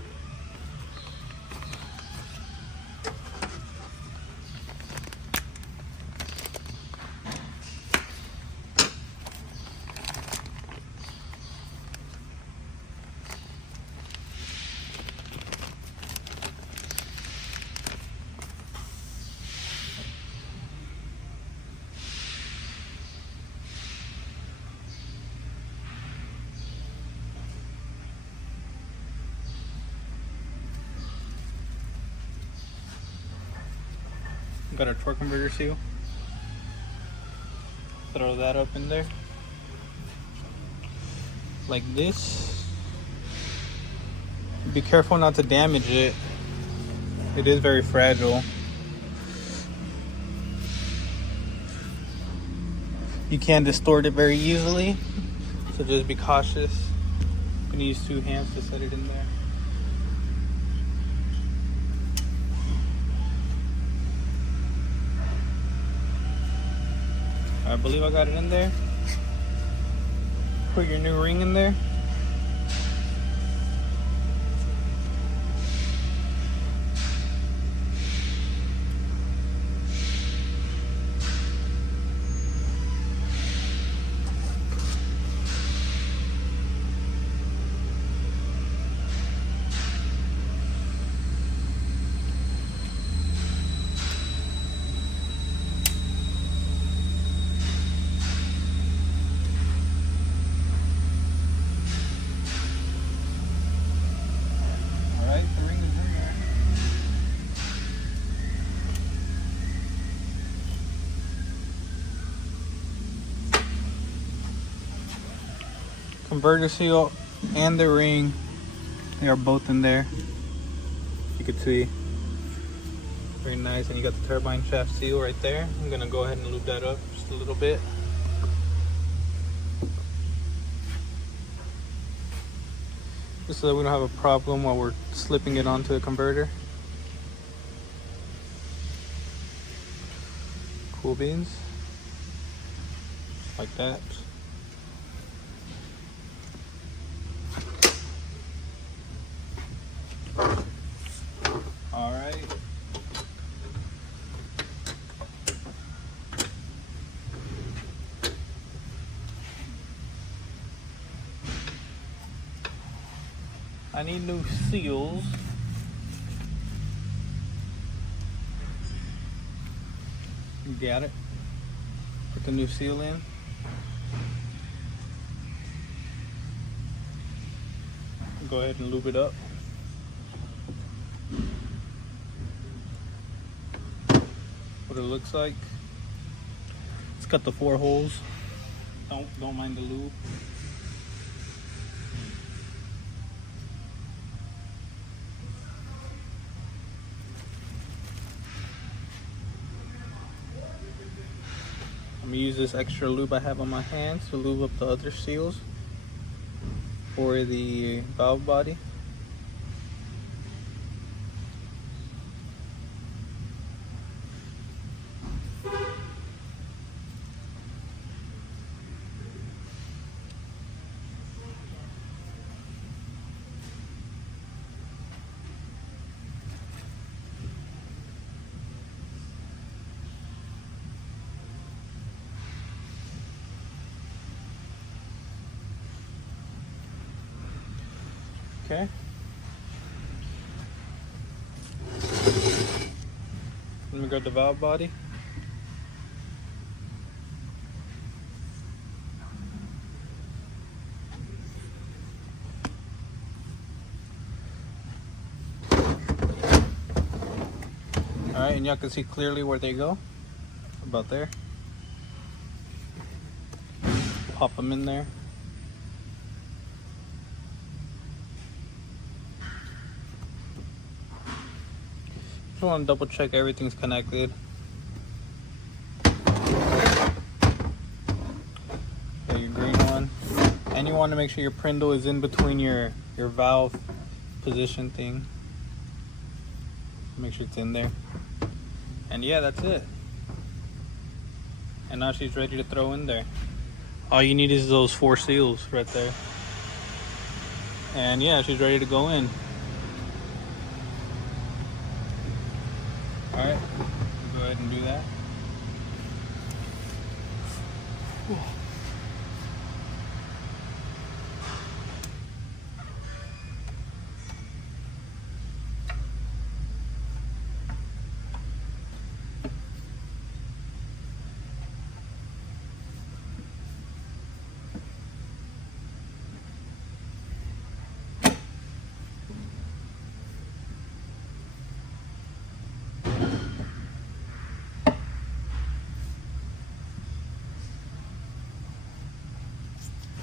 Got our torque converter seal. Throw that up in there. Like this. Be careful not to damage it. It is very fragile. You can distort it very easily. So just be cautious. I'm gonna use 2 hands to set it in there. I believe I got it in there. Put your new ring in there. Converter seal and the ring, they are both in there. You can see, very nice. And you got the turbine shaft seal right there. I'm gonna go ahead and lube that up just a little bit. Just so that we don't have a problem while we're slipping it onto the converter. Cool beans, like that. All right. I need new seals. You got it? Put the new seal in. Go ahead and lube it up. What it looks like. It's got the 4 holes. Don't mind the lube. I'm gonna use this extra lube I have on my hands to lube up the other seals for the valve body. Okay. Let me grab the valve body. Alright, and y'all can see clearly where they go. About there. Pop them in there. Just want to double check everything's connected. Okay, your green one. And you want to make sure your Prindle is in between your valve position thing. Make sure it's in there. And yeah, that's it. And now she's ready to throw in there. All you need is those 4 seals right there. And yeah, she's ready to go in. Alright, go ahead and do that.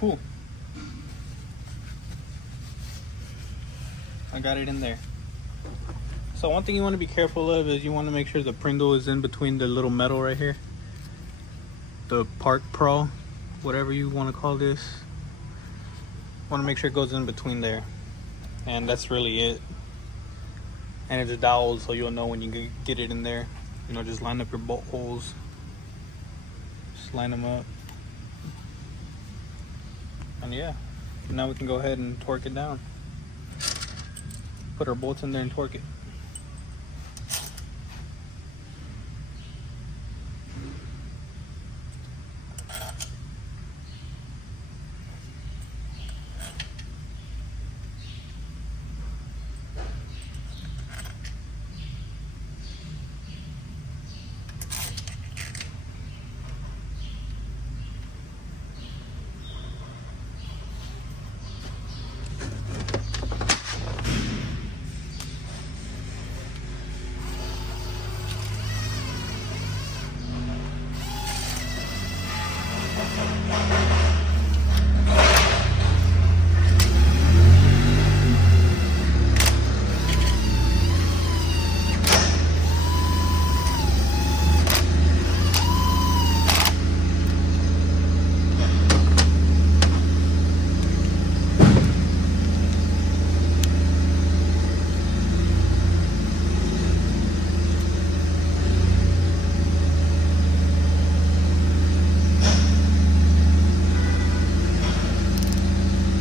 Cool. I got it in there. So one thing you want to be careful of is you want to make sure the Prindle is in between the little metal right here. The Park Pro, whatever you want to call this. Want to make sure it goes in between there. And that's really it. And it's doweled, so you'll know when you get it in there. You know, just line up your bolt holes. Just line them up. And yeah, now we can go ahead and torque it down. Put our bolts in there and torque it.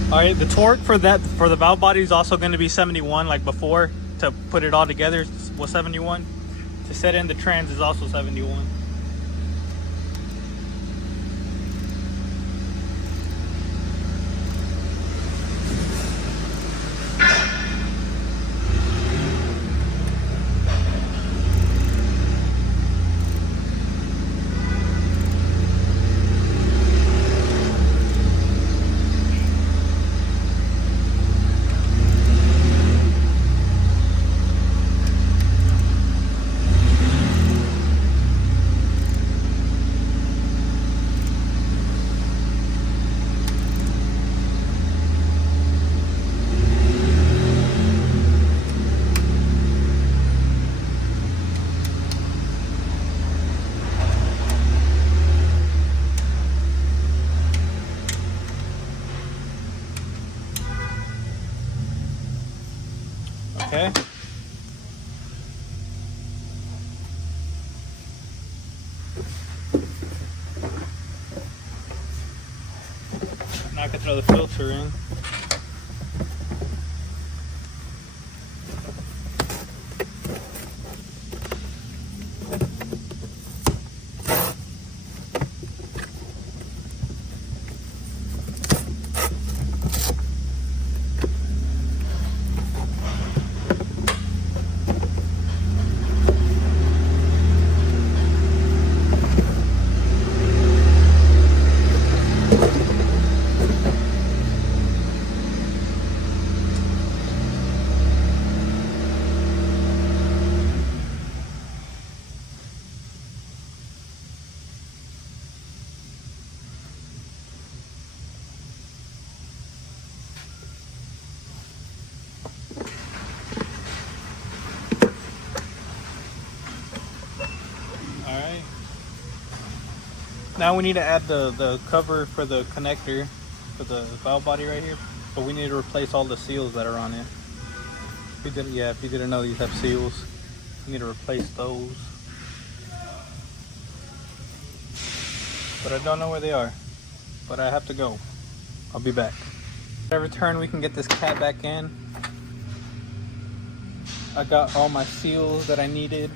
All right, the torque for the valve body is also going to be 71 like before. To put it all together was 71. To set in the trans is also 71. Okay. Now I can throw the filter in. Alright. Now we need to add the cover for the connector for the valve body right here. But we need to replace all the seals that are on it. If you didn't know, these have seals. We need to replace those. But I don't know where they are. But I have to go. I'll be back. Every turn we can get this cat back in. I got all my seals that I needed.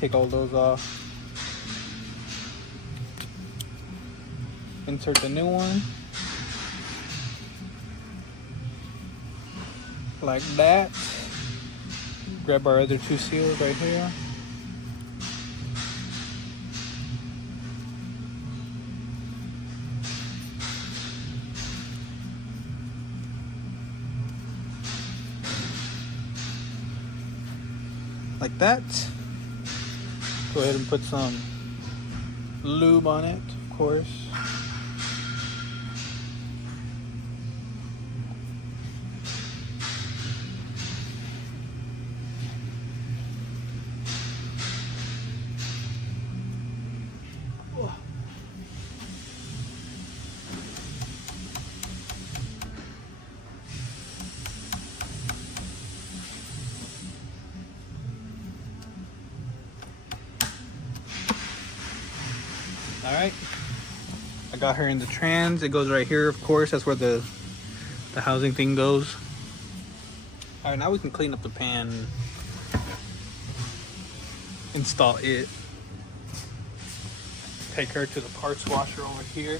Take all those off. Insert the new one. Like that. Grab our other two seals right here. Like that. Go ahead and put some lube on it, of course. Alright, I got her in the trans. It goes right here, of course. That's where the housing thing goes. Alright, now we can clean up the pan. Install it. Take her to the parts washer over here.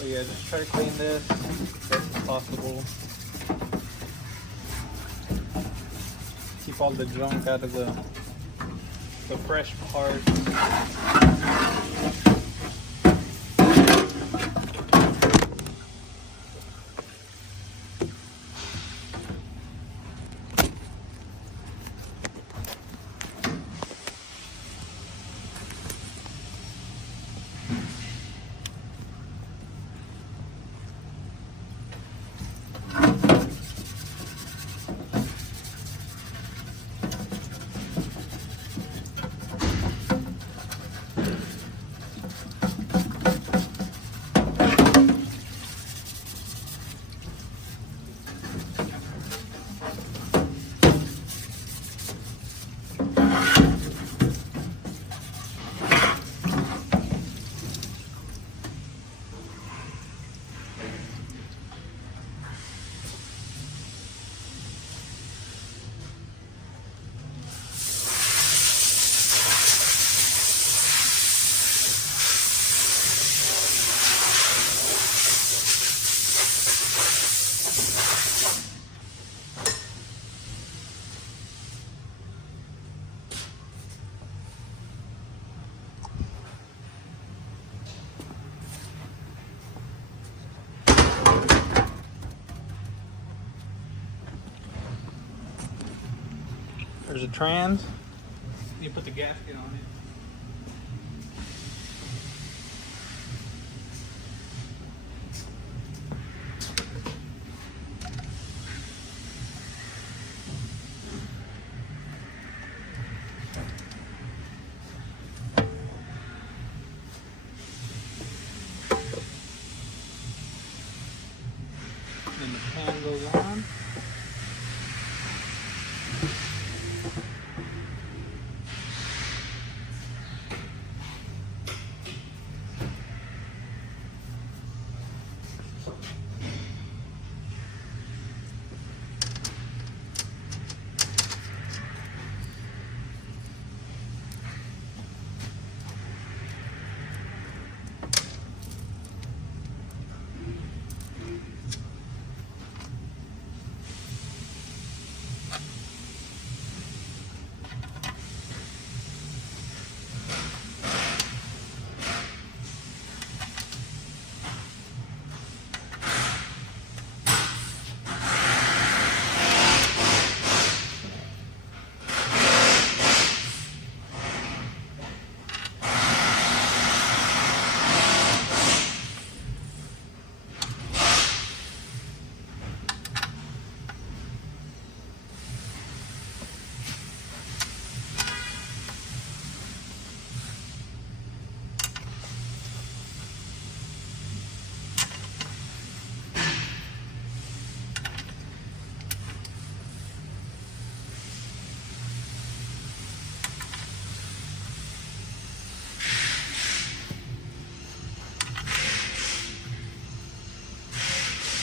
Yeah, just try to clean this as best as possible. Keep all the junk out of the fresh parts. There's a trans. You put the gasket on it. Then the pan goes on.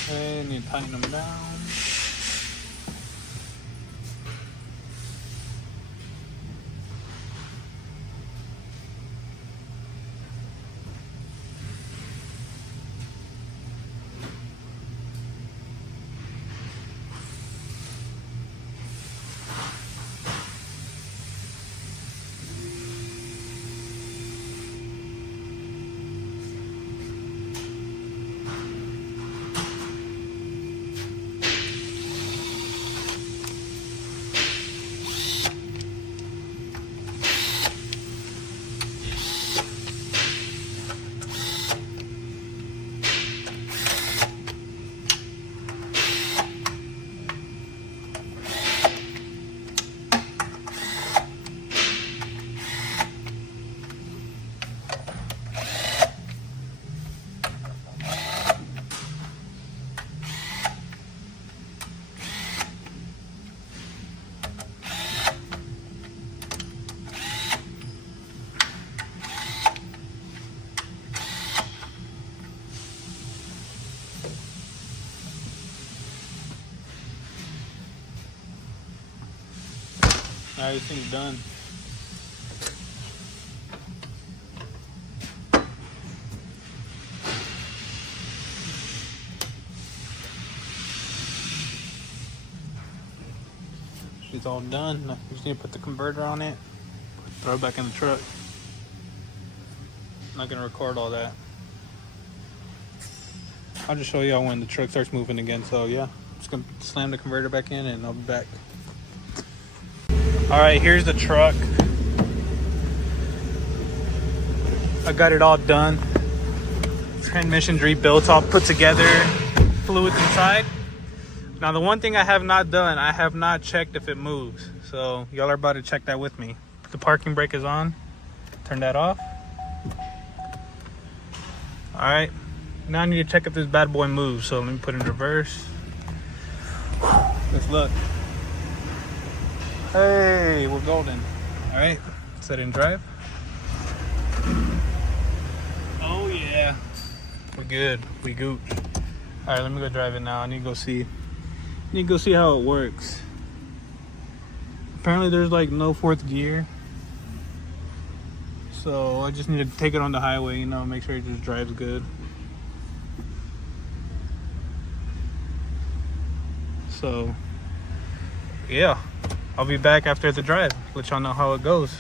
And you tighten them down. Now everything's done. It's all done. Now we just need to put the converter on it, throw it back in the truck. I'm not gonna record all that. I'll just show y'all when the truck starts moving again. So yeah, I'm just gonna slam the converter back in and I'll be back. All right, here's the truck. I got it all done. Transmission's rebuilt, all put together, fluids inside. Now the one thing I have not done, I have not checked if it moves. So y'all are about to check that with me. The parking brake is on. Turn that off. All right, now I need to check if this bad boy moves. So let me put it in reverse. Let's look. Hey, we're golden. All right, set it in drive. Oh yeah, we're good. We gooch. All right, let me go drive it now. I need to go see how it works. Apparently there's like no fourth gear. So I just need to take it on the highway, you know, make sure it just drives good. So yeah, I'll be back after the drive, let y'all know how it goes.